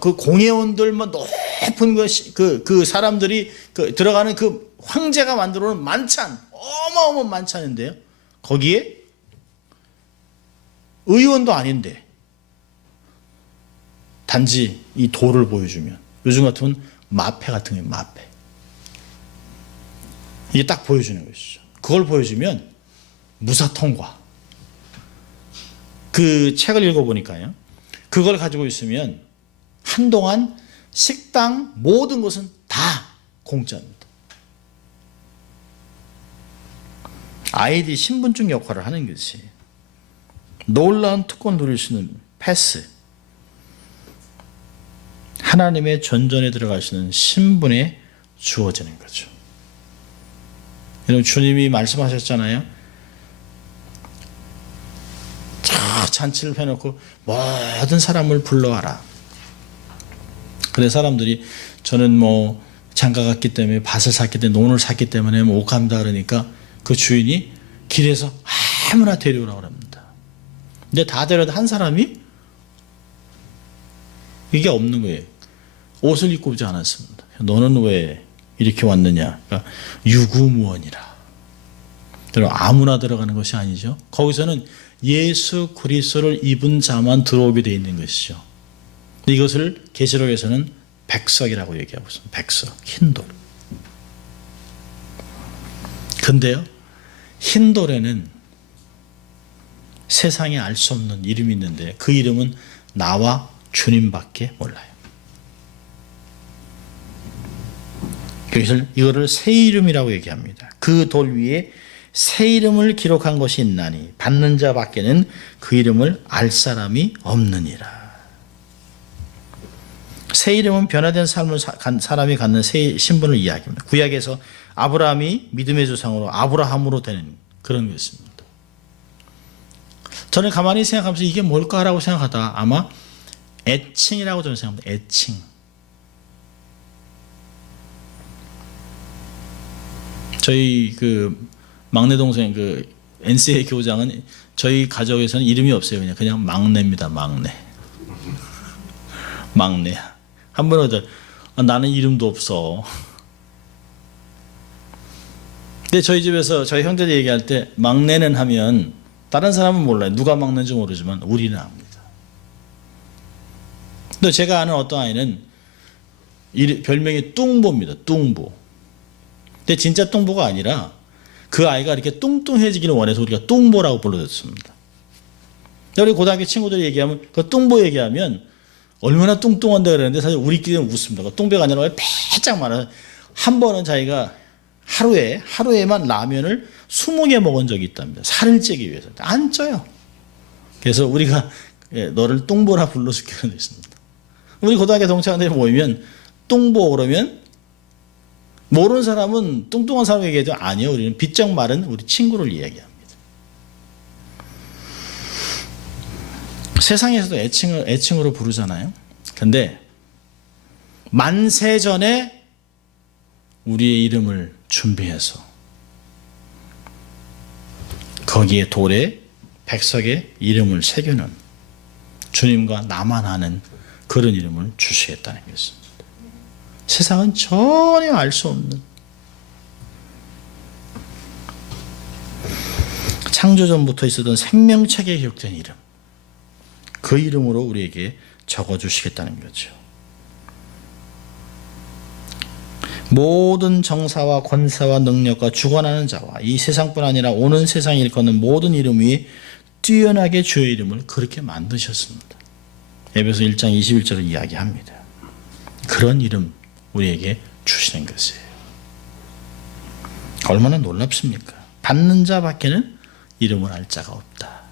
그 공회원들 높은 그 사람들이 들어가는 그 황제가 만들어 놓은 만찬, 어마어마한 만찬인데요. 거기에 의원도 아닌데 단지 이 돌을 보여주면, 요즘 같으면 마패 같은 게 마패, 이게 딱 보여주는 것이죠. 그걸 보여주면 무사 통과. 그 책을 읽어보니까요, 그걸 가지고 있으면 한동안 식당 모든 것은 다 공짜입니다. 아이디 신분증 역할을 하는 것이 놀라운 특권 누릴 수 있는 패스, 하나님의 전전에 들어갈 수 있는 신분에 주어지는 거죠. 여러분, 주님이 말씀하셨잖아요. 잔치를 해놓고 모든 사람을 불러와라. 그래 사람들이 저는 장가 갔기 때문에 밭을 샀기 때문에 논을 샀기 때문에 못 갑니다 그러니까 그 주인이 길에서 아무나 데려오라고 합니다. 근데 다 데려다 한 사람이 이게 없는 거예요. 옷을 입고 오지 않았습니다. 너는 왜 이렇게 왔느냐? 그러니까 유구무원이라. 여러분, 아무나 들어가는 것이 아니죠. 거기서는 예수 그리스도를 입은 자만 들어오게 되어 있는 것이죠. 이것을 계시록에서는 백석이라고 얘기하고 있습니다. 백석, 흰돌. 근데요, 흰돌에는 세상에 알 수 없는 이름이 있는데 그 이름은 나와 주님밖에 몰라요. 이거를 새 이름이라고 얘기합니다. 그 돌 위에 새 이름을 기록한 것이 있나니 받는 자밖에는 그 이름을 알 사람이 없느니라. 새 이름은 변화된 삶을 사람이 갖는 새 신분을 이야기합니다. 구약에서 아브라함이 믿음의 조상으로 아브라함으로 되는 그런 것입니다. 저는 가만히 생각하면서 이게 뭘까라고 생각하다 아마 애칭이라고 저는 생각합니다. 애칭. 저희 막내 동생 NCA 교장은 저희 가족에서는 이름이 없어요. 그냥 막내입니다. 막내야. 한 번은 나는 이름도 없어. 근데 저희 집에서 저희 형제들 얘기할 때 막내는 하면 다른 사람은 몰라요. 누가 막내인지 모르지만 우리는 압니다. 또 제가 아는 어떤 아이는 별명이 뚱보입니다. 뚱보. 근데 진짜 뚱보가 아니라 그 아이가 이렇게 뚱뚱해지기를 원해서 우리가 뚱보라고 불러줬습니다. 우리 고등학교 친구들이 얘기하면 그 뚱보 얘기하면 얼마나 뚱뚱한데 그러는데 사실 우리끼리는 웃습니다. 그 뚱배가 아니라 배짱 많아서 한 번은 자기가 하루에만 라면을 20개 먹은 적이 있답니다. 살을 찌기 위해서. 안 쪄요. 그래서 우리가 너를 뚱보라 불러주기로 했습니다. 우리 고등학교 동창들이 모이면 뚱보 그러면 모르는 사람은 뚱뚱한 사람 얘기해도 아니요. 우리는 비쩍 마른 우리 친구를 이야기합니다. 세상에서도 애칭으로 부르잖아요. 근데 만세 전에 우리의 이름을 준비해서 거기에 돌에 백석에 이름을 새겨놓은 주님과 나만 아는 그런 이름을 주시겠다는 것입니다. 세상은 전혀 알 수 없는 창조전부터 있었던 생명책에 기록된 이름, 그 이름으로 우리에게 적어주시겠다는 거죠. 모든 정사와 권세와 능력과 주관하는 자와 이 세상뿐 아니라 오는 세상에 일컫는 모든 이름 위에 뛰어나게 주의 이름을 그렇게 만드셨습니다. 에베소 1장 21절을 이야기합니다. 그런 이름 우리에게 주시는 것이에요. 얼마나 놀랍습니까? 받는 자밖에는 이름을 알 자가 없다.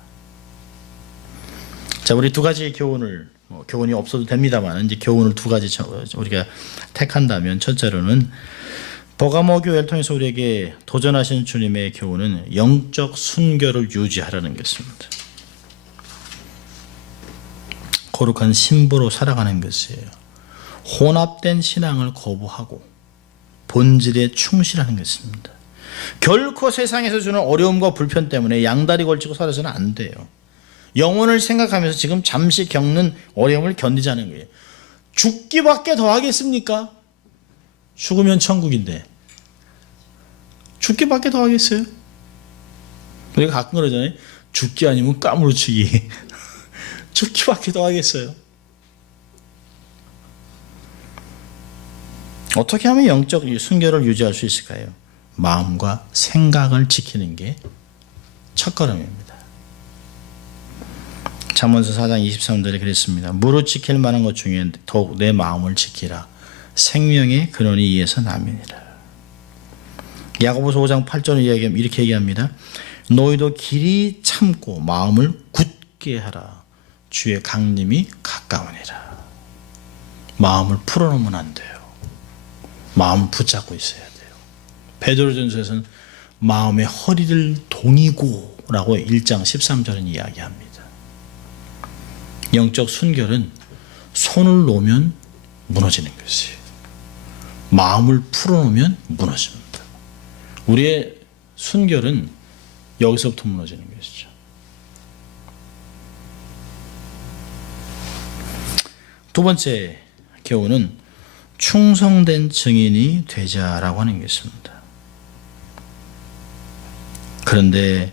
자, 우리 두 가지의 교훈이 없어도 됩니다만, 이제 교훈을 두 가지 우리가 택한다면, 첫째로는 버가모 교회를 통해서 우리에게 도전하신 주님의 교훈은 영적 순교를 유지하라는 것입니다. 거룩한 신부로 살아가는 것이에요. 혼합된 신앙을 거부하고 본질에 충실하는 것입니다. 결코 세상에서 주는 어려움과 불편 때문에 양다리 걸치고 살아서는 안 돼요. 영혼을 생각하면서 지금 잠시 겪는 어려움을 견디자는 거예요. 죽기밖에 더 하겠습니까? 죽으면 천국인데 죽기밖에 더 하겠어요? 우리가 가끔 그러잖아요. 죽기 아니면 까무러치기. 죽기밖에 더 하겠어요? 어떻게 하면 영적 순교를 유지할 수 있을까요? 마음과 생각을 지키는 게 첫걸음입니다. 잠언서 4장 23절에 그랬습니다. 무릇 지킬 만한 것 중에 더욱 내 마음을 지키라. 생명의 근원이 이에서 남이니라. 야고보서 5장 8절에 이렇게 얘기합니다. 너희도 길이 참고 마음을 굳게 하라. 주의 강림이 가까우니라. 마음을 풀어놓으면 안 돼요. 마음 붙잡고 있어야 돼요. 베드로전서에서는 마음의 허리를 동이고 라고 1장 13절은 이야기합니다. 영적 순결은 손을 놓으면 무너지는 것이에요. 마음을 풀어놓으면 무너집니다. 우리의 순결은 여기서부터 무너지는 것이죠. 두 번째 교훈은 충성된 증인이 되자라고 하는 것입니다. 그런데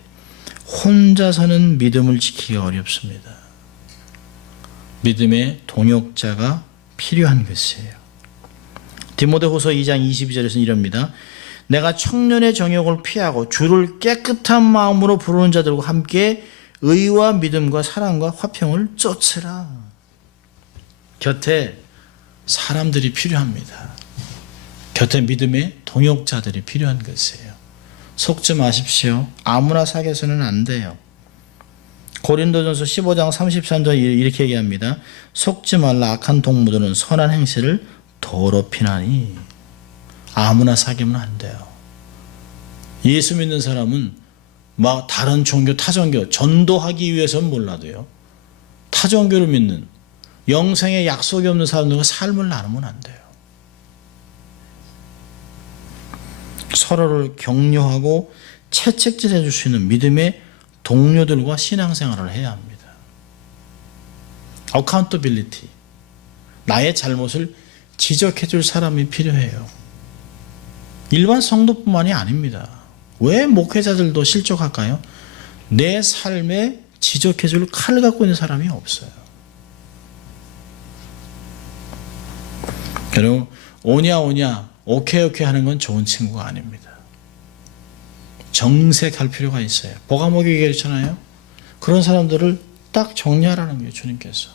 혼자서는 믿음을 지키기가 어렵습니다. 믿음의 동역자가 필요한 것이에요. 디모데후서 2장 22절에서는 이럽니다. 내가 청년의 정욕을 피하고 주를 깨끗한 마음으로 부르는 자들과 함께 의와 믿음과 사랑과 화평을 쫓으라. 곁에 사람들이 필요합니다. 곁에 믿음의 동역자들이 필요한 것이에요. 속지 마십시오. 아무나 사귀어서는 안 돼요. 고린도전서 15장 33절 이렇게 얘기합니다. 속지 말라. 악한 동무들은 선한 행실을 더럽히나니. 아무나 사귀면 안 돼요. 예수 믿는 사람은 막 다른 종교, 타종교 전도하기 위해서는 몰라도요. 타종교를 믿는 영생에 약속이 없는 사람들과 삶을 나누면 안 돼요. 서로를 격려하고 채찍질해 줄 수 있는 믿음의 동료들과 신앙생활을 해야 합니다. accountability. 나의 잘못을 지적해 줄 사람이 필요해요. 일반 성도뿐만이 아닙니다. 왜 목회자들도 실족할까요? 내 삶에 지적해 줄 칼을 갖고 있는 사람이 없어요. 여러분, 오냐 오케이 하는 건 좋은 친구가 아닙니다. 정색할 필요가 있어요. 버가모교 얘기했잖아요. 그런 사람들을 딱 정리하라는 거예요. 주님께서.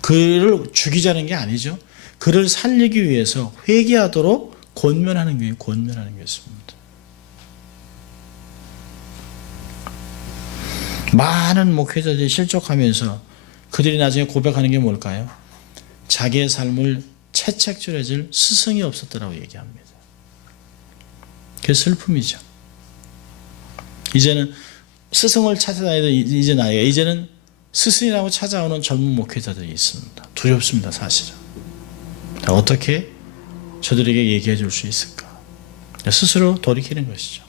그를 죽이자는 게 아니죠. 그를 살리기 위해서 회개하도록 권면하는 게 권면하는 것입니다. 많은 목회자들이 실족하면서 그들이 나중에 고백하는 게 뭘까요? 자기의 삶을 채찍질해줄 스승이 없었더라고 얘기합니다. 그게 슬픔이죠. 이제는 스승을 찾아다니던 이제 나이가 이제는 스승이라고 찾아오는 젊은 목회자들이 있습니다. 두렵습니다. 사실은. 어떻게 저들에게 얘기해 줄 수 있을까? 스스로 돌이키는 것이죠.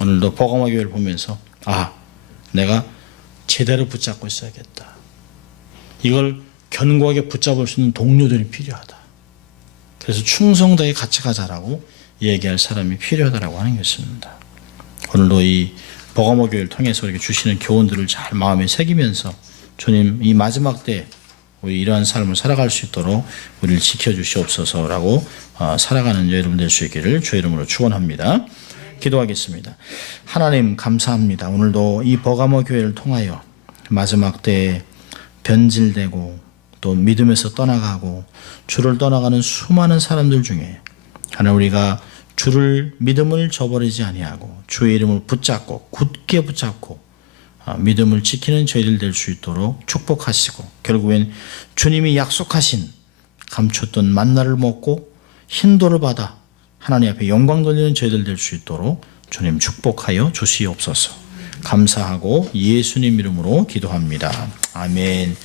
오늘도 버가모 교회를 보면서 내가 제대로 붙잡고 있어야겠다. 이걸 견고하게 붙잡을 수 있는 동료들이 필요하다. 그래서 충성도에 같이 가자라고 얘기할 사람이 필요하다고 하는 것입니다. 오늘도 이 버가모 교회를 통해서 이렇게 주시는 교훈들을 잘 마음에 새기면서 주님 이 마지막 때 우리 이러한 삶을 살아갈 수 있도록 우리를 지켜주시옵소서라고 살아가는 여러분 될 수 있기를 주의 이름으로 축원합니다. 기도하겠습니다. 하나님 감사합니다. 오늘도 이 버가모 교회를 통하여 마지막 때에 변질되고 또 믿음에서 떠나가고 주를 떠나가는 수많은 사람들 중에 하나님 우리가 주를 믿음을 저버리지 아니하고 주의 이름을 붙잡고 굳게 붙잡고 믿음을 지키는 저희들 될 수 있도록 축복하시고 결국엔 주님이 약속하신 감췄던 만나를 먹고 hin도를 받아 하나님 앞에 영광 돌리는 저희들 될 수 있도록 주님 축복하여 주시옵소서. 감사하고 예수님 이름으로 기도합니다. 아멘.